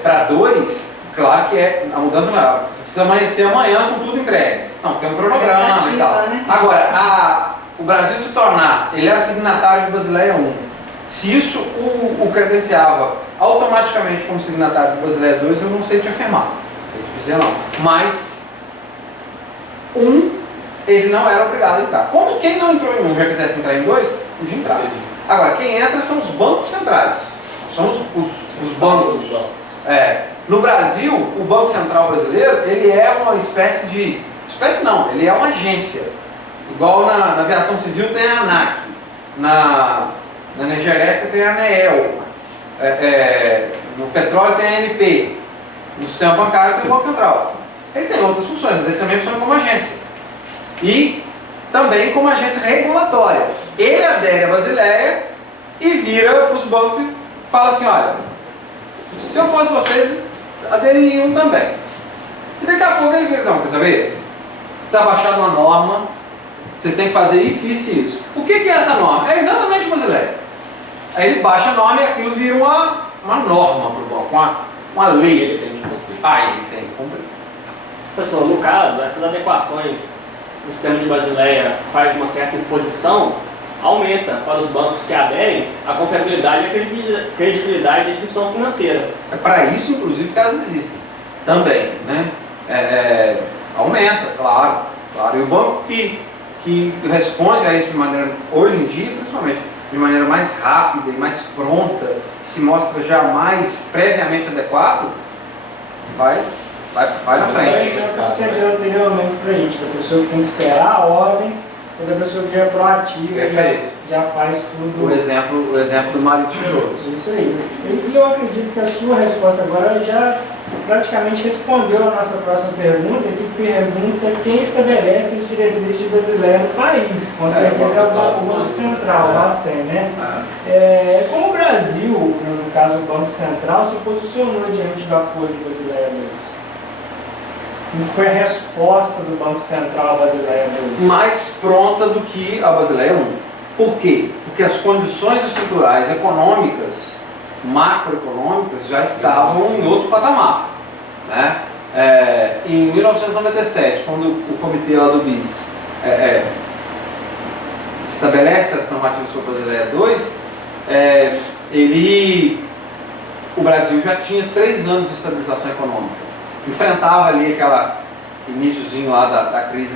para 2, Claro que a mudança não é, você precisa amanhecer amanhã com tudo entregue. Não, tem um cronograma e tal. Né? Agora, o Brasil se tornar, ele era signatário de Basileia 1. Se isso o credenciava automaticamente como signatário de Basileia 2, eu não sei te afirmar. Não sei te dizer não. Mas, ele não era obrigado a entrar. Como quem não entrou em 1 já quisesse entrar em 2, podia entrar. Agora, quem entra são os bancos centrais. São os bancos. No Brasil, o Banco Central brasileiro, ele é uma espécie de... Espécie não, ele é uma agência. Igual na aviação civil tem a ANAC, na energia elétrica tem a ANEEL, no petróleo tem a ANP, no sistema bancário tem o Banco Central. Ele tem outras funções, mas ele também funciona como agência. E também como agência regulatória. Ele adere à Basileia e vira para os bancos e fala assim, olha, se eu fosse vocês, aderiam também. E daqui a pouco ele vira, não, quer saber? Está baixada uma norma, vocês têm que fazer isso, isso e isso. O que é essa norma? É exatamente o Basileia. Aí ele baixa a norma e aquilo vira uma norma para o banco, uma lei. Ele tem que cumprir. Ele tem que cumprir. Professor, no caso, essas adequações do sistema de Basileia faz uma certa imposição, aumenta para os bancos que aderem a confiabilidade e a credibilidade da instituição financeira. É para isso, inclusive, que elas existem. Também, né? Aumenta, claro. E o banco que responde a isso de maneira, hoje em dia, principalmente, de maneira mais rápida e mais pronta, se mostra já mais previamente adequado, vai na frente. Isso é o que você deu anteriormente para a gente, da pessoa que tem que esperar ordens, ou da pessoa que já é proativa, já faz tudo. O exemplo do marido cheiroso. Isso aí. E eu acredito que a sua resposta agora já praticamente respondeu a nossa próxima pergunta, que pergunta quem estabelece as diretrizes de Basileia no país. Com certeza é o Banco Central, o Bacen, né? Como o Brasil, no caso o Banco Central, se posicionou diante do acordo de Basileia 2? Como foi a resposta do Banco Central à Basileia 2? Mais pronta do que a Basileia 1. Por quê? Porque as condições estruturais econômicas, macroeconômicas, já estavam em outro patamar. Né? Em 1997, quando o comitê lá do BIS estabelece as normativas para a Basileia 2, o Brasil já tinha 3 anos de estabilização econômica. Enfrentava ali aquele iníciozinho lá da crise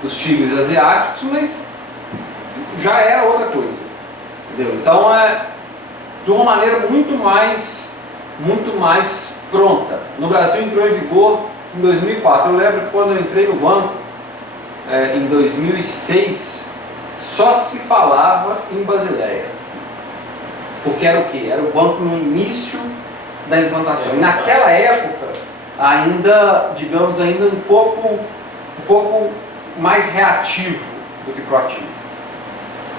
dos tigres asiáticos, mas já era outra coisa, entendeu? Então de uma maneira muito mais pronta. No Brasil entrou em vigor em 2004. Eu lembro que quando eu entrei no banco, em 2006, só se falava em Basileia. Porque era o quê? Era o banco no início da implantação. E naquela época, ainda um pouco mais reativo do que proativo.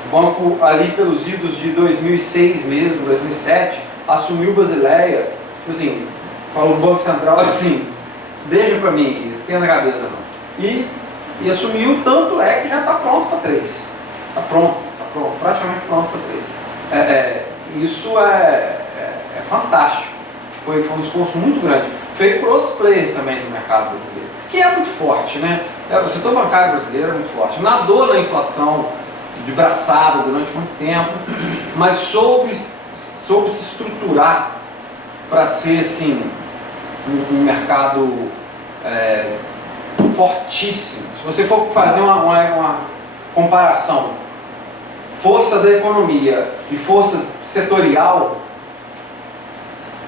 O banco, ali pelos idos de 2006 mesmo, 2007, assumiu Basileia, tipo assim, falou no Banco Central assim, deixa pra mim aqui, esquenta a cabeça não. E assumiu, tanto é que já está pronto para 3. Está pronto, praticamente pronto para 3. Isso é fantástico. Foi um esforço muito grande, feito por outros players também do mercado brasileiro, que é muito forte, né? O setor bancário brasileiro é muito forte, nadou na inflação de braçada durante muito tempo, mas soube se estruturar para ser assim, um mercado fortíssimo. Se você for fazer uma comparação, força da economia e força setorial,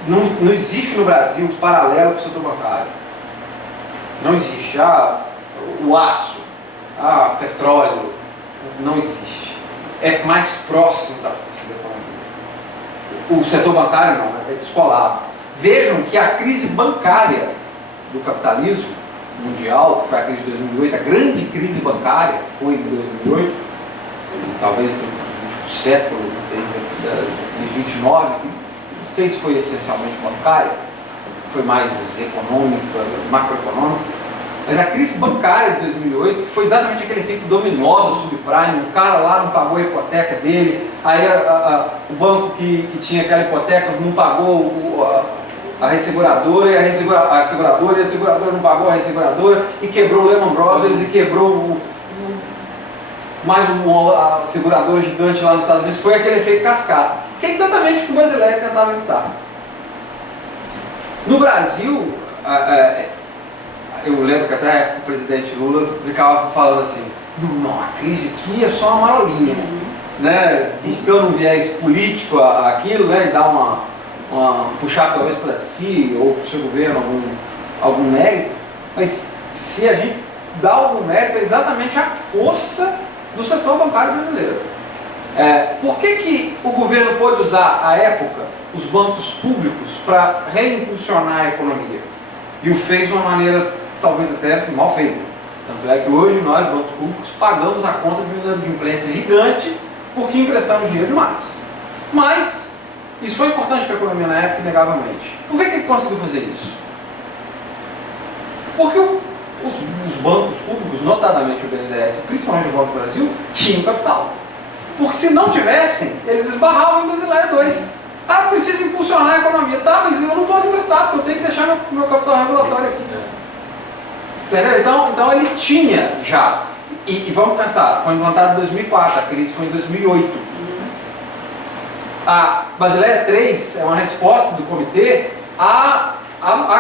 não existe no Brasil paralelo para o setor bancário. Não existe. O aço, petróleo, não existe. É mais próximo da força da economia. O setor bancário não, é descolado. Vejam que a crise bancária do capitalismo mundial, que foi a crise de 2008, a grande crise bancária foi em 2008, talvez do último século, desde 29, que não sei se foi essencialmente bancária, foi mais econômica, macroeconômica, mas a crise bancária de 2008 foi exatamente aquele efeito dominó do subprime. O cara lá não pagou a hipoteca dele, aí o banco que tinha aquela hipoteca não pagou a resseguradora e a seguradora não pagou a resseguradora e quebrou o Lehman Brothers e quebrou mais uma seguradora gigante lá nos Estados Unidos. Foi aquele efeito cascata, que é exatamente o que o Basileia tentava evitar. No Brasil, eu lembro que até o presidente Lula ficava falando assim, não, a crise aqui é só uma marolinha, né? Buscando um viés político aquilo, né? E dar puxar talvez para si ou para o seu governo algum mérito, mas se a gente dá algum mérito é exatamente a força do setor bancário brasileiro. Por que o governo pôde usar, à época, os bancos públicos para reimpulsionar a economia? E o fez de uma maneira talvez até mal feita. Tanto é que hoje nós, bancos públicos, pagamos a conta de uma inadimplência gigante porque emprestamos dinheiro demais. Mas isso foi importante para a economia na época, inegavelmente. Por que ele conseguiu fazer isso? Porque os bancos públicos, notadamente o BNDES, principalmente o Banco do Brasil, tinham capital. Porque se não tivessem, eles esbarravam em Basileia 2. Preciso impulsionar a economia. Tá, mas eu não posso emprestar, porque eu tenho que deixar meu capital regulatório aqui. Entendeu? Então ele tinha já. E vamos pensar, foi implantado em 2004, a crise foi em 2008. A Basileia 3 é uma resposta do comitê à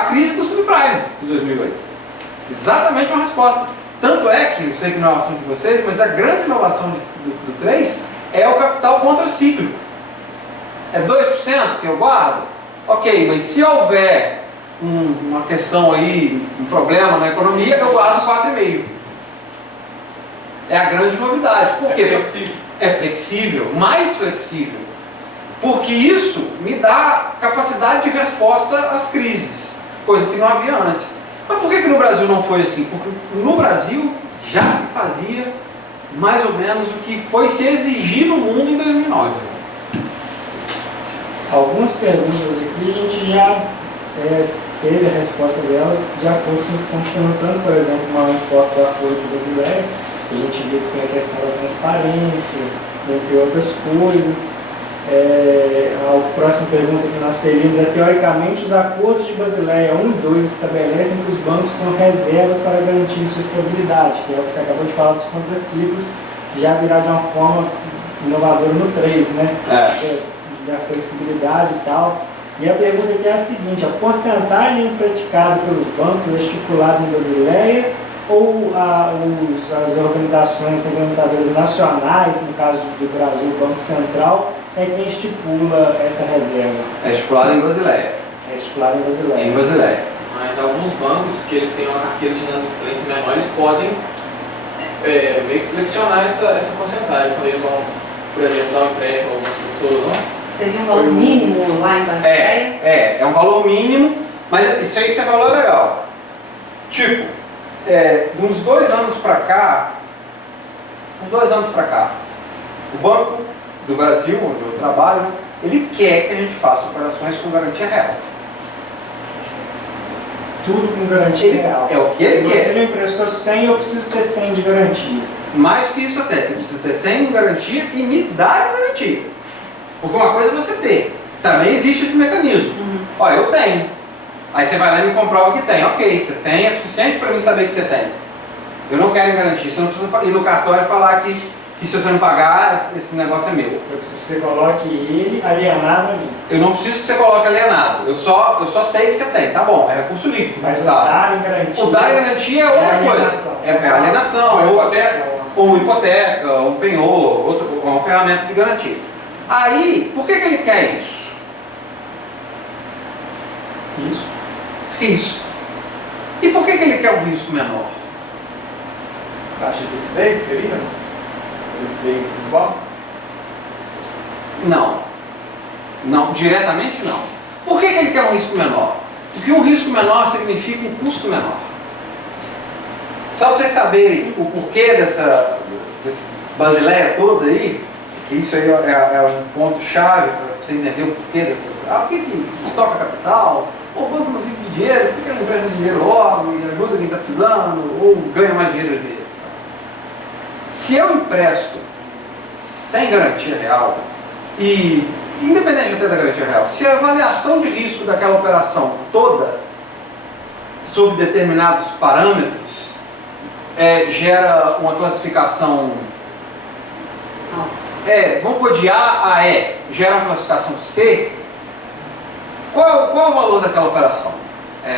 crise do subprime de 2008. Exatamente uma resposta. Tanto é que, eu sei que não é o assunto de vocês, mas a grande inovação do 3 é o capital contracíclico. É 2% que eu guardo? Ok, mas se houver uma questão aí, um problema na economia, eu guardo 4,5%. É a grande novidade. Por quê? É flexível, mais flexível. Porque isso me dá capacidade de resposta às crises, coisa que não havia antes. Mas por que no Brasil não foi assim? Porque no Brasil já se fazia mais ou menos o que foi se exigir no mundo em 2009. Algumas perguntas aqui a gente já teve a resposta delas de acordo com o que estamos perguntando, por exemplo, uma foto do acordo brasileiro, a gente viu que foi a questão da transparência, entre outras coisas. A próxima pergunta que nós teríamos é: teoricamente, os acordos de Basileia 1 e 2 estabelecem que os bancos tenham reservas para garantir sua estabilidade, que é o que você acabou de falar dos contraciclos, já virá de uma forma inovadora no 3, né? Da flexibilidade e tal. E a pergunta aqui é a seguinte: a porcentagem praticada pelos bancos é estipulada em Basileia ou as organizações regulamentadoras nacionais, no caso do Brasil, o Banco Central, é quem estipula essa reserva? É estipulado em Basileia. É estipulado em Basileia. Em Basileia. Mas alguns bancos que eles têm uma carteira de inadimplência menores podem meio que flexionar essa porcentagem, quando eles vão, por exemplo, dar um empréstimo a algumas pessoas, não? Seria um valor mínimo lá em Basileia? É um valor mínimo, mas isso aí que você falou é legal. Tipo, de uns 2 anos para cá, o Banco do Brasil, onde eu trabalho, né, ele quer que a gente faça operações com garantia real. Tudo com garantia real. É o que ele quer. Se você me emprestou 100, eu preciso ter 100 de garantia. Mais que isso até, você precisa ter 100 de garantia e me dar a garantia. Porque uma coisa é você ter. Também existe esse mecanismo. Olha, eu tenho. Aí você vai lá e me comprova que tem. Ok, você tem, é suficiente para mim saber que você tem. Eu não quero garantir. Você não precisa ir no cartório e falar que se você não pagar, esse negócio é meu. Eu preciso que você coloque ele alienado ali. Eu não preciso que você coloque alienado. Eu só sei que você tem. Tá bom, é recurso líquido. Mas o dar em garantia. O dar em garantia é outra coisa. É alienação, ou uma hipoteca, um penhor, uma ferramenta de garantia. Aí, por que ele quer isso? Risco. E por que ele quer um risco menor? Taxa de liquidez seria? Liquidez do banco? Não, diretamente não. Por que ele quer um risco menor? Porque um risco menor significa um custo menor. Só para vocês saberem o porquê dessa Basileia toda aí, isso aí é um ponto-chave para você entender o porquê dessa. Por que estoca capital? O banco não vive de dinheiro, por que não empresta dinheiro logo e ajuda quem está precisando, ou ganha mais dinheiro às vezes? Se eu empresto sem garantia real, E, independente até da garantia real, se a avaliação de risco daquela operação toda, sob determinados parâmetros, gera uma classificação, vamos pôr de A a E, gera uma classificação C, qual é o valor daquela operação?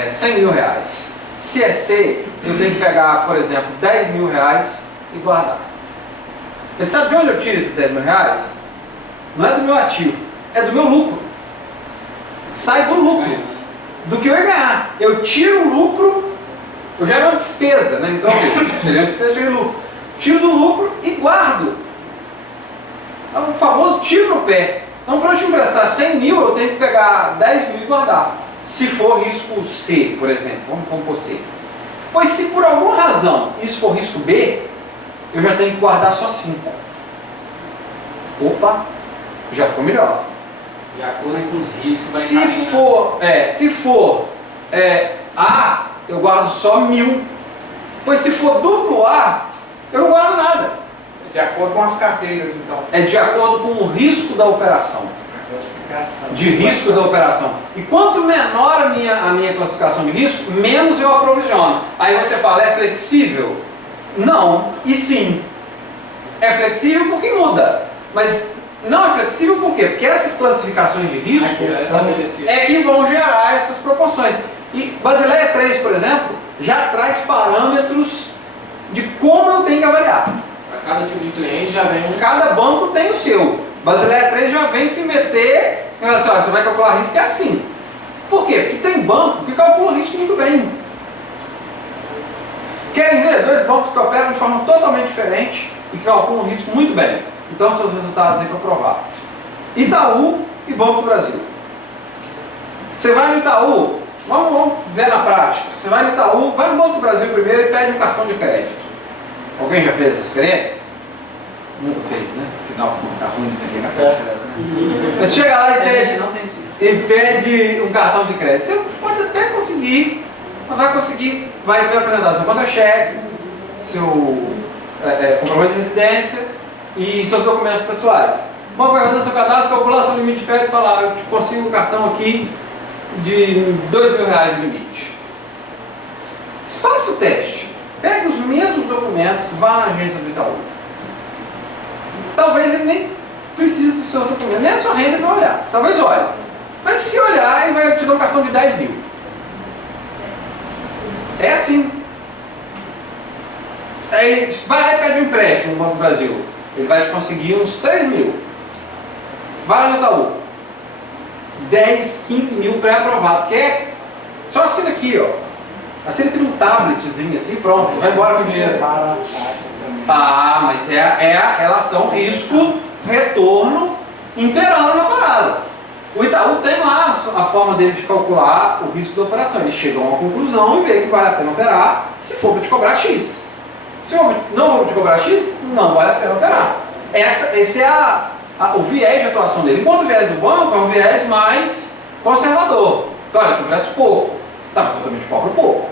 100 mil reais. Se é C, eu tenho que pegar, por exemplo, 10 mil reais e guardar. Mas sabe de onde eu tiro esses 10 mil reais? Não é do meu ativo, é do meu lucro. Sai do lucro, do que eu ia ganhar. Eu tiro o lucro, eu gero uma despesa, né? Então, seria uma despesa de lucro. Tiro do lucro e guardo. É o famoso tiro no pé. Então, para eu te emprestar 100 mil, eu tenho que pegar 10 mil e guardar. Se for risco C, por exemplo, vamos por C. Pois se por alguma razão isso for risco B, eu já tenho que guardar só 5. Opa, já ficou melhor. De acordo com os riscos, vai Se for A, eu guardo só 1000. Pois se for duplo A, eu não guardo nada. De acordo com as carteiras, então. É de acordo com o risco da operação. De risco da operação. E quanto menor a minha classificação de risco, menos eu aprovisiono. Aí você fala, é flexível? Não, e sim. É flexível porque muda. Mas não é flexível por quê? Porque essas classificações de risco é que vão gerar essas proporções. E Basileia 3, por exemplo, já traz parâmetros de como eu tenho que avaliar. Para cada tipo de cliente já vem Cada banco tem o seu. Basileia 3 já vem se meter em relação a você vai calcular risco assim. Por quê? Porque tem banco que calcula risco muito bem. Querem ver? 2 bancos que operam de forma totalmente diferente e que calculam risco muito bem. Então, seus resultados aí para provar. Itaú e Banco do Brasil. Você vai no Itaú, vamos ver na prática. Você vai no Itaú, vai no Banco do Brasil primeiro e pede um cartão de crédito. Alguém já fez essa experiência? Nunca fez, né? Sinal que está ruim de pedir cartão de crédito, né? Mas chega lá e pede um cartão de crédito. Você pode até conseguir, mas vai conseguir, você vai apresentar seu contra-cheque, seu comprovante de residência e seus documentos pessoais. O banco vai fazer seu cadastro, calcular seu limite de crédito e falar, eu te consigo um cartão aqui de 2 mil reais de limite. Faça o teste. Pegue os mesmos documentos, vá na agência do Itaú. Talvez ele nem precise dos seus documentos, nem a sua renda para olhar. Talvez olhe. Mas se olhar, ele vai te dar um cartão de 10 mil. É assim. Aí ele vai lá e pede um empréstimo no Banco do Brasil. Ele vai te conseguir uns 3 mil. Vai lá no Itaú. 10, 15 mil pré-aprovado. Quer? Só assina aqui, ó. Assina aqui num tabletzinho assim, pronto. Vai embora com o dinheiro. Ah, mas é a relação risco-retorno imperando na parada. O Itaú tem lá a forma dele de calcular o risco da operação. Ele chega a uma conclusão e vê que vale a pena operar se for para te cobrar X. Se não for para te cobrar X, não vale a pena operar. Esse é o viés de atuação dele. Enquanto o viés do banco é um viés mais conservador. Olha, eu empresto pouco. Tá, mas eu também te cobro pouco.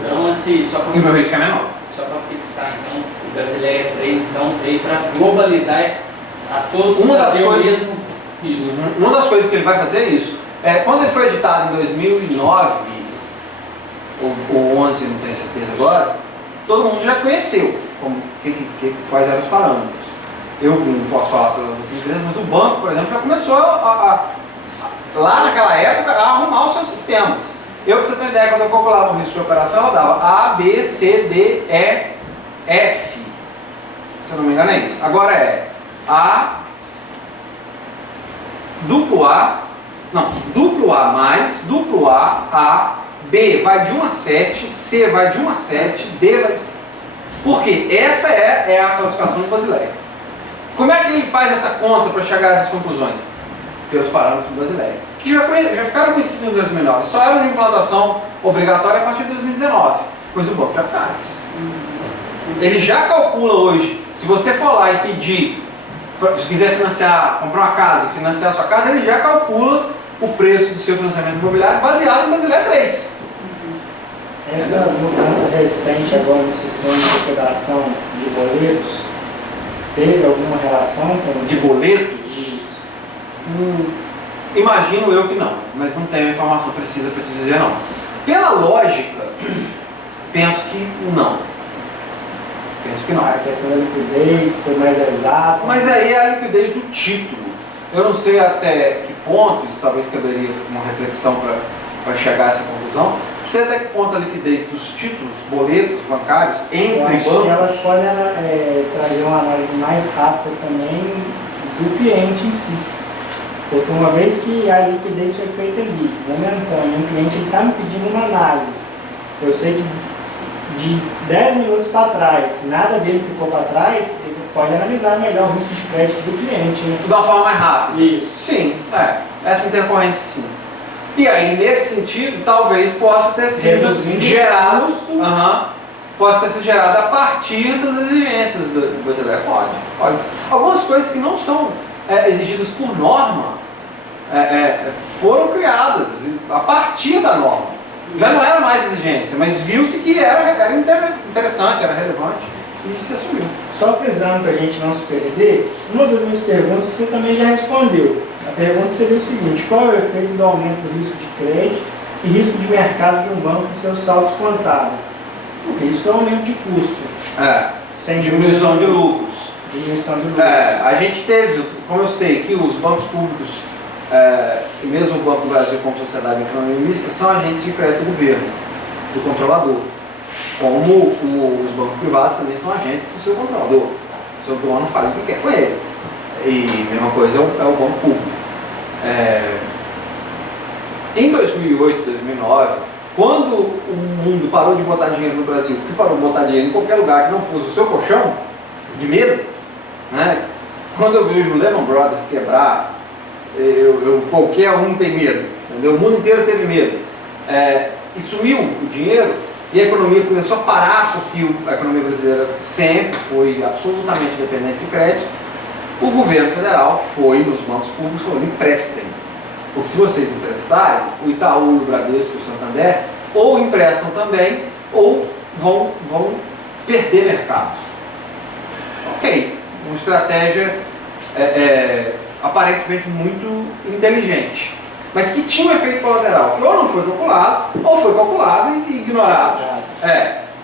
Então, assim, só para... E o meu risco é menor. Só para fixar, então, o Basileia 3 então, veio para globalizar a todos uma das coisas, mesmo isso. Uma das coisas que ele vai fazer é isso. Quando ele foi editado em 2009, ou 11, não tenho certeza agora, todo mundo já conheceu quais eram os parâmetros. Eu não posso falar pelas outras empresas, mas o banco, por exemplo, já começou lá naquela época a arrumar os seus sistemas. Eu, para você ter uma ideia, quando eu calculava o risco de operação, ela dava A, B, C, D, E, F. Se eu não me engano é isso. Agora é A, duplo A mais, duplo A, B vai de 1 a 7, C vai de 1 a 7, D vai... Por quê? Essa é a classificação do Basileia. Como é que ele faz essa conta para chegar a essas conclusões? Pelos parâmetros do Basileia. Que já ficaram conhecidos em 2009, só eram de implantação obrigatória a partir de 2019, pois o banco já faz. Ele já calcula hoje, se você for lá e pedir, se quiser financiar, comprar uma casa e financiar a sua casa, ele já calcula o preço do seu financiamento imobiliário baseado em Basileia 3. Essa mudança recente agora no sistema de operação de boletos, teve alguma relação com... De boletos? Imagino eu que não, mas não tenho informação precisa para te dizer não. Pela lógica, penso que não. Penso que não. A questão da liquidez, ser mais exato. Mas aí é a liquidez do título. Eu não sei até que ponto, isso talvez caberia uma reflexão para chegar a essa conclusão. Não sei até que ponto a liquidez dos títulos, boletos bancários entre Eu acho bancos. que elas podem trazer uma análise mais rápida também do cliente em si. Porque uma vez que a liquidez foi feita ali, momentânea, e o cliente está me pedindo uma análise, eu sei que de 10 minutos para trás, nada dele ficou para trás, ele pode analisar melhor o risco de crédito do cliente. Né? De uma forma mais rápida. Isso. Sim, essa intercorrência sim. E aí, nesse sentido, talvez possa ter sido gerado, possa ter sido gerado a partir das exigências do brasileiro. Pode. Algumas coisas que não são exigidas por norma foram criadas a partir da norma. Já não era mais exigência, mas viu-se que era interessante, era relevante e se assumiu. Só frisando para a gente não se perder, uma das minhas perguntas você também já respondeu. A pergunta seria o seguinte: qual é o efeito do aumento do risco de crédito e risco de mercado de um banco em seus saldos contábeis? O risco é aumento de custo. Sem diminuição de lucros. Diminuição de lucros. A gente teve, como eu citei aqui, os bancos públicos, e mesmo o Banco do Brasil como sociedade de economia mista, são agentes de crédito do governo, do controlador. Como os bancos privados também são agentes do seu controlador. O seu dono faz o que quer com ele. E a mesma coisa é o banco público. Em 2008, 2009, quando o mundo parou de botar dinheiro no Brasil, que parou de botar dinheiro em qualquer lugar que não fosse o seu colchão, de medo, né? Quando eu vejo o Lehman Brothers quebrar, qualquer um tem medo, entendeu? O mundo inteiro teve medo. E sumiu o dinheiro e a economia começou a parar, porque a economia brasileira sempre foi absolutamente dependente de crédito. O governo federal foi nos bancos públicos e falou: emprestem. Porque se vocês emprestarem, o Itaú, o Bradesco e o Santander ou emprestam também ou vão perder mercados. Ok, uma estratégia aparentemente muito inteligente, mas que tinha um efeito colateral, que ou não foi calculado, ou foi calculado e ignorado.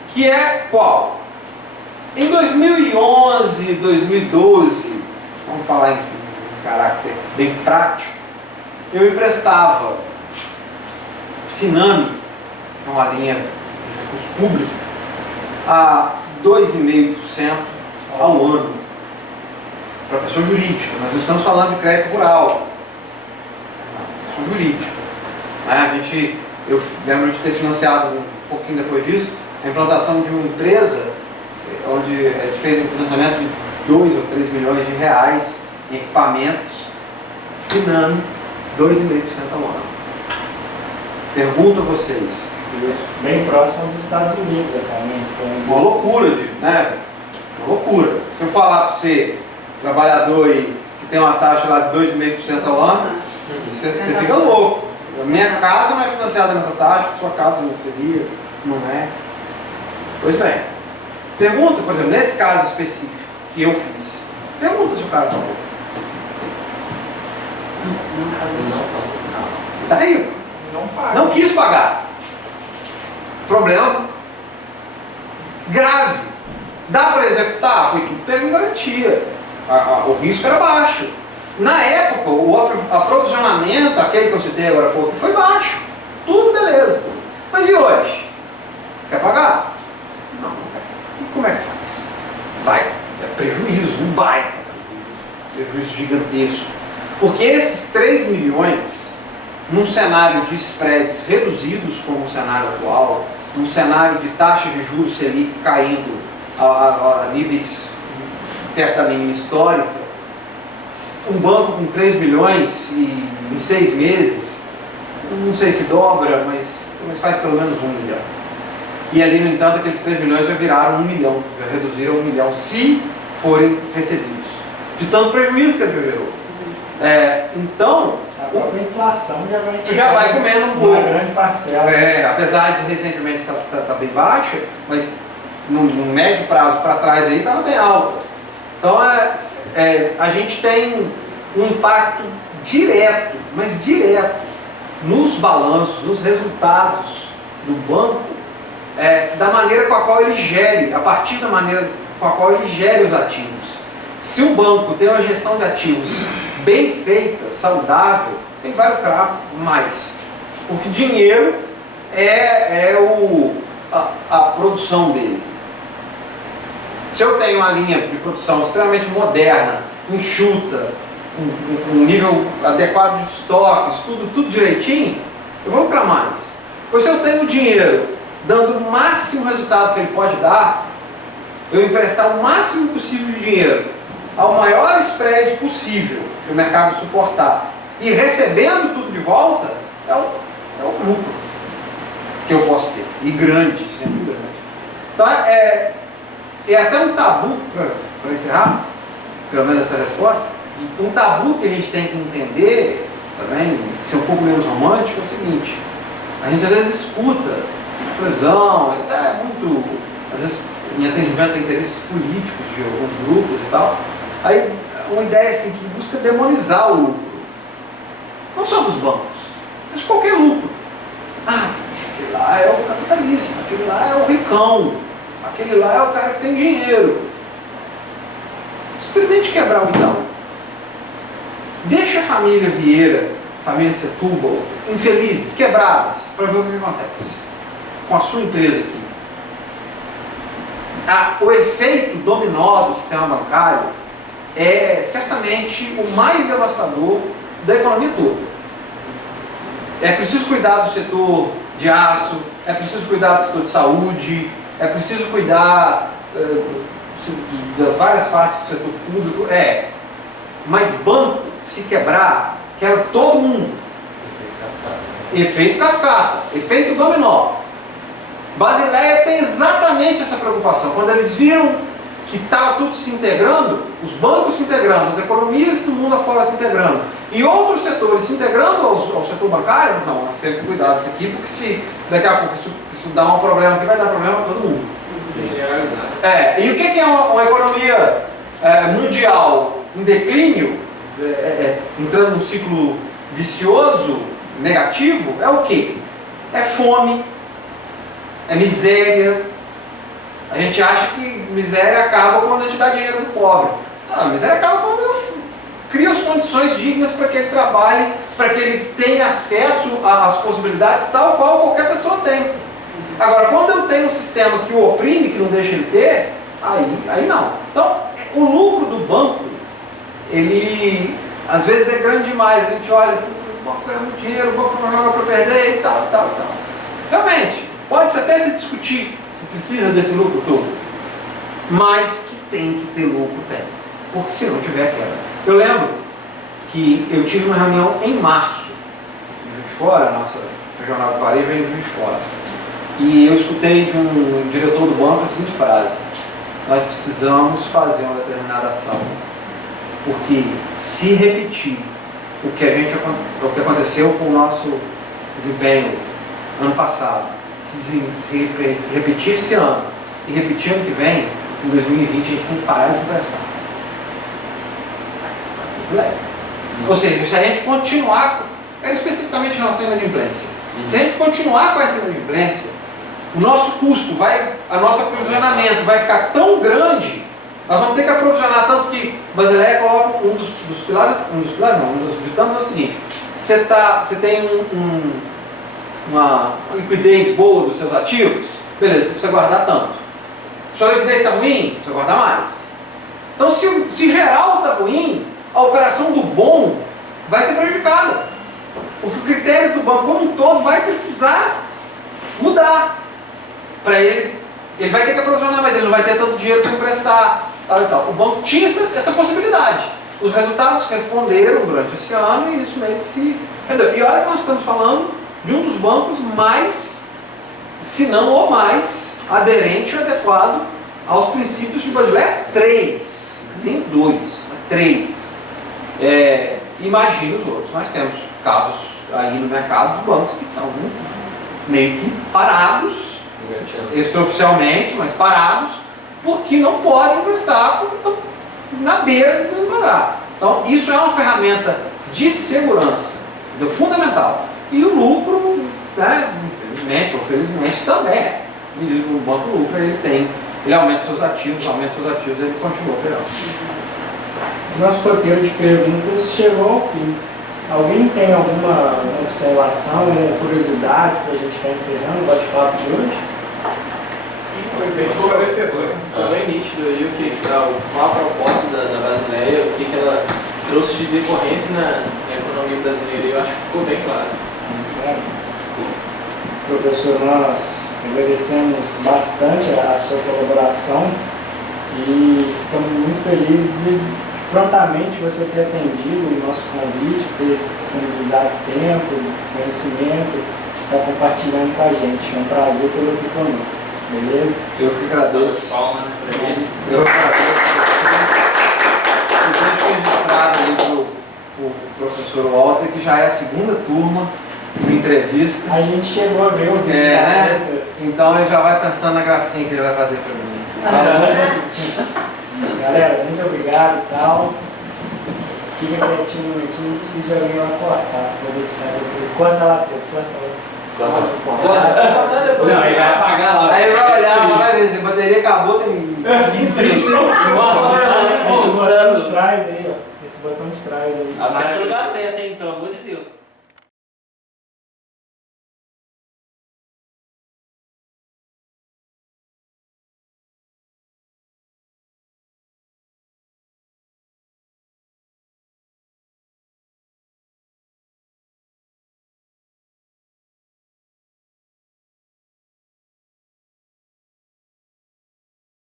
Que é qual? Em 2011, 2012, vamos falar em caráter bem prático, eu emprestava Finame, uma linha de recurso público, a 2,5% ao ano para pessoa jurídica. Nós não estamos falando de crédito rural, pessoa jurídica. Eu lembro de ter financiado um pouquinho depois disso a implantação de uma empresa onde a gente fez um financiamento de 2 ou 3 milhões de reais em equipamentos Finame, 2,5% ao ano. Pergunto a vocês. Bem próximo aos Estados Unidos, atualmente. Uma loucura, né? Uma loucura. Se eu falar para você, trabalhador aí, que tem uma taxa lá de 2,5% ao ano, você fica louco. A minha casa não é financiada nessa taxa, a sua casa não seria, não é. Pois bem, pergunta, por exemplo, nesse caso específico que eu fiz, pergunta se o cara pagou. Está rico. Não quis pagar. Problema grave. Dá para executar? Foi tudo pego em garantia. O risco era baixo. Na época, o aprovisionamento, aquele que eu citei agora há pouco, foi baixo. Tudo beleza. Mas e hoje? Quer pagar? Não, não quer. E como é que faz? Vai. É prejuízo, um baita prejuízo gigantesco. Porque esses 3 milhões, num cenário de spreads reduzidos como o cenário atual, num cenário de taxa de juros Selic caindo a níveis perto da mínima histórica, um banco com 3 milhões e em 6 meses, não sei se dobra, mas faz pelo menos 1 milhão. E ali, no entanto, aqueles 3 milhões já viraram 1 milhão, já reduziram 1 milhão, se forem recebidos. De tanto prejuízo que ele já gerou. Então, a própria inflação já vai comendo um pouco. Uma grande parcela. Apesar de recentemente estar bem baixa, mas no médio prazo para trás aí estava bem alta. Então a gente tem um impacto direto, mas direto, nos balanços, nos resultados do banco, da maneira com a qual ele gere, a partir da maneira com a qual ele gere os ativos. Se o banco tem uma gestão de ativos bem feita, saudável, ele vai lucrar mais. Porque dinheiro é a produção dele. Se eu tenho uma linha de produção extremamente moderna, enxuta, um nível adequado de estoques, tudo direitinho, eu vou lucrar mais. Pois se eu tenho dinheiro dando o máximo resultado que ele pode dar, eu emprestar o máximo possível de dinheiro ao maior spread possível que o mercado suportar e recebendo tudo de volta, é o lucro que eu posso ter. E grande, sempre grande. Então é até um tabu, para encerrar, pelo menos essa resposta, um tabu que a gente tem que entender, também, ser um pouco menos romântico, é o seguinte: a gente às vezes escuta televisão, muito, às vezes em atendimento a interesses políticos de alguns grupos e tal, aí uma ideia assim que busca demonizar o lucro, não só dos bancos, mas de qualquer lucro. Aquele lá é o capitalista, aquele lá é o ricão, aquele lá é o cara que tem dinheiro. Experimente quebrar o Itaú. Deixa a família Vieira, família Setúbal, infelizes, quebradas, para ver o que acontece com a sua empresa aqui. O efeito dominó do sistema bancário é certamente o mais devastador da economia toda. É preciso cuidar do setor de aço, é preciso cuidar do setor de saúde, é preciso cuidar das várias faces do setor público, mas banco, se quebrar, quebra todo mundo. Efeito cascata, efeito dominó. Basileia tem exatamente essa preocupação. Quando eles viram que estava tudo se integrando, os bancos se integrando, as economias do mundo afora se integrando, e outros setores se integrando ao setor bancário, não, nós temos que cuidar disso aqui, porque se daqui a pouco isso dá um problema aqui, vai dar problema a todo mundo. E o que é uma economia mundial em declínio, entrando num ciclo vicioso, negativo? É o quê? É fome, é miséria. A gente acha que miséria acaba quando a gente dá dinheiro pro pobre. A miséria acaba quando eu crio as condições dignas para que ele trabalhe, para que ele tenha acesso às possibilidades tal qual qualquer pessoa tem. Agora, quando eu tenho um sistema que o oprime, que não deixa ele ter, aí não. Então, o lucro do banco, ele às vezes é grande demais. A gente olha assim, o banco ganha muito dinheiro, o banco não joga para perder e tal. Realmente, pode-se até se discutir se precisa desse lucro todo, mas que tem que ter lucro, tem. Porque se não tiver, quebra. Eu lembro que eu tive uma reunião em março, em Juiz de Fora, a nossa regional de varejo vem de Juiz de Fora. E eu escutei de um diretor do banco a seguinte frase: nós precisamos fazer uma determinada ação, porque se repetir o que aconteceu com o nosso desempenho ano passado, se repetir esse ano e repetir ano que vem, em 2020 a gente tem que parar de emprestar. Ou seja, se a gente continuar, especificamente em relação à inadimplência, se a gente continuar com essa inadimplência, o nosso custo, o nosso aprovisionamento vai ficar tão grande, nós vamos ter que aprovisionar tanto que Basileia coloca um dos pilares não, um dos ditames é o seguinte: você tem uma liquidez boa dos seus ativos, beleza, você precisa guardar tanto. Sua liquidez está ruim, você precisa guardar mais. Então, se geral está ruim, a operação do bom vai ser prejudicada. O critério do banco como um todo vai precisar mudar. Para ele vai ter que aprovisionar, mas ele não vai ter tanto dinheiro para emprestar. Tal e tal. O banco tinha essa possibilidade. Os resultados responderam durante esse ano e isso meio que se rendeu. E olha que nós estamos falando de um dos bancos mais, se não o mais, aderente e adequado aos princípios de Basileia 3, nem 2, mas 3. Imagina os outros. Nós temos casos aí no mercado de bancos que estão meio que parados, extraoficialmente, mas parados, porque não podem emprestar, porque estão na beira de desenquadrar. Então, isso é uma ferramenta de segurança, fundamental. E o lucro, né, infelizmente ou felizmente, também é. Medido que o banco lucra, ele aumenta seus ativos, ele continua operando. Nosso roteiro de perguntas chegou ao fim. Alguém tem alguma observação, alguma curiosidade para a gente estar encerrando o bate-papo de hoje? Foi bem esclarecedor. Ficou bem nítido aí qual a proposta da Basileia, o que ela trouxe de decorrência na economia brasileira. Eu acho que ficou bem claro. Professor, nós agradecemos bastante a sua colaboração e ficamos muito felizes de prontamente você ter atendido o nosso convite, ter disponibilizado tempo, conhecimento, estar compartilhando com a gente. É um prazer tê-lo aqui conosco. Beleza? Eu que agradeço. Eu agradeço. Eu tenho registrado ali o professor Walter, que já é a segunda turma de entrevista. A gente chegou a ver o vídeo. Né? Então ele já vai pensando na gracinha que ele vai fazer para mim. Galera, muito obrigado e tal. Fica quietinho um minutinho, não precisa de alguém lá cortar. Vou editar depois. Corta lá, corta lá. Não, ele vai apagar lá. Aí vai olhar, vai ver, se a bateria acabou, tem 15 minutos. Esse botão de trás aí, ó. Esse botão de trás aí. Aperta o lugar certo, hein? Pelo amor de Deus.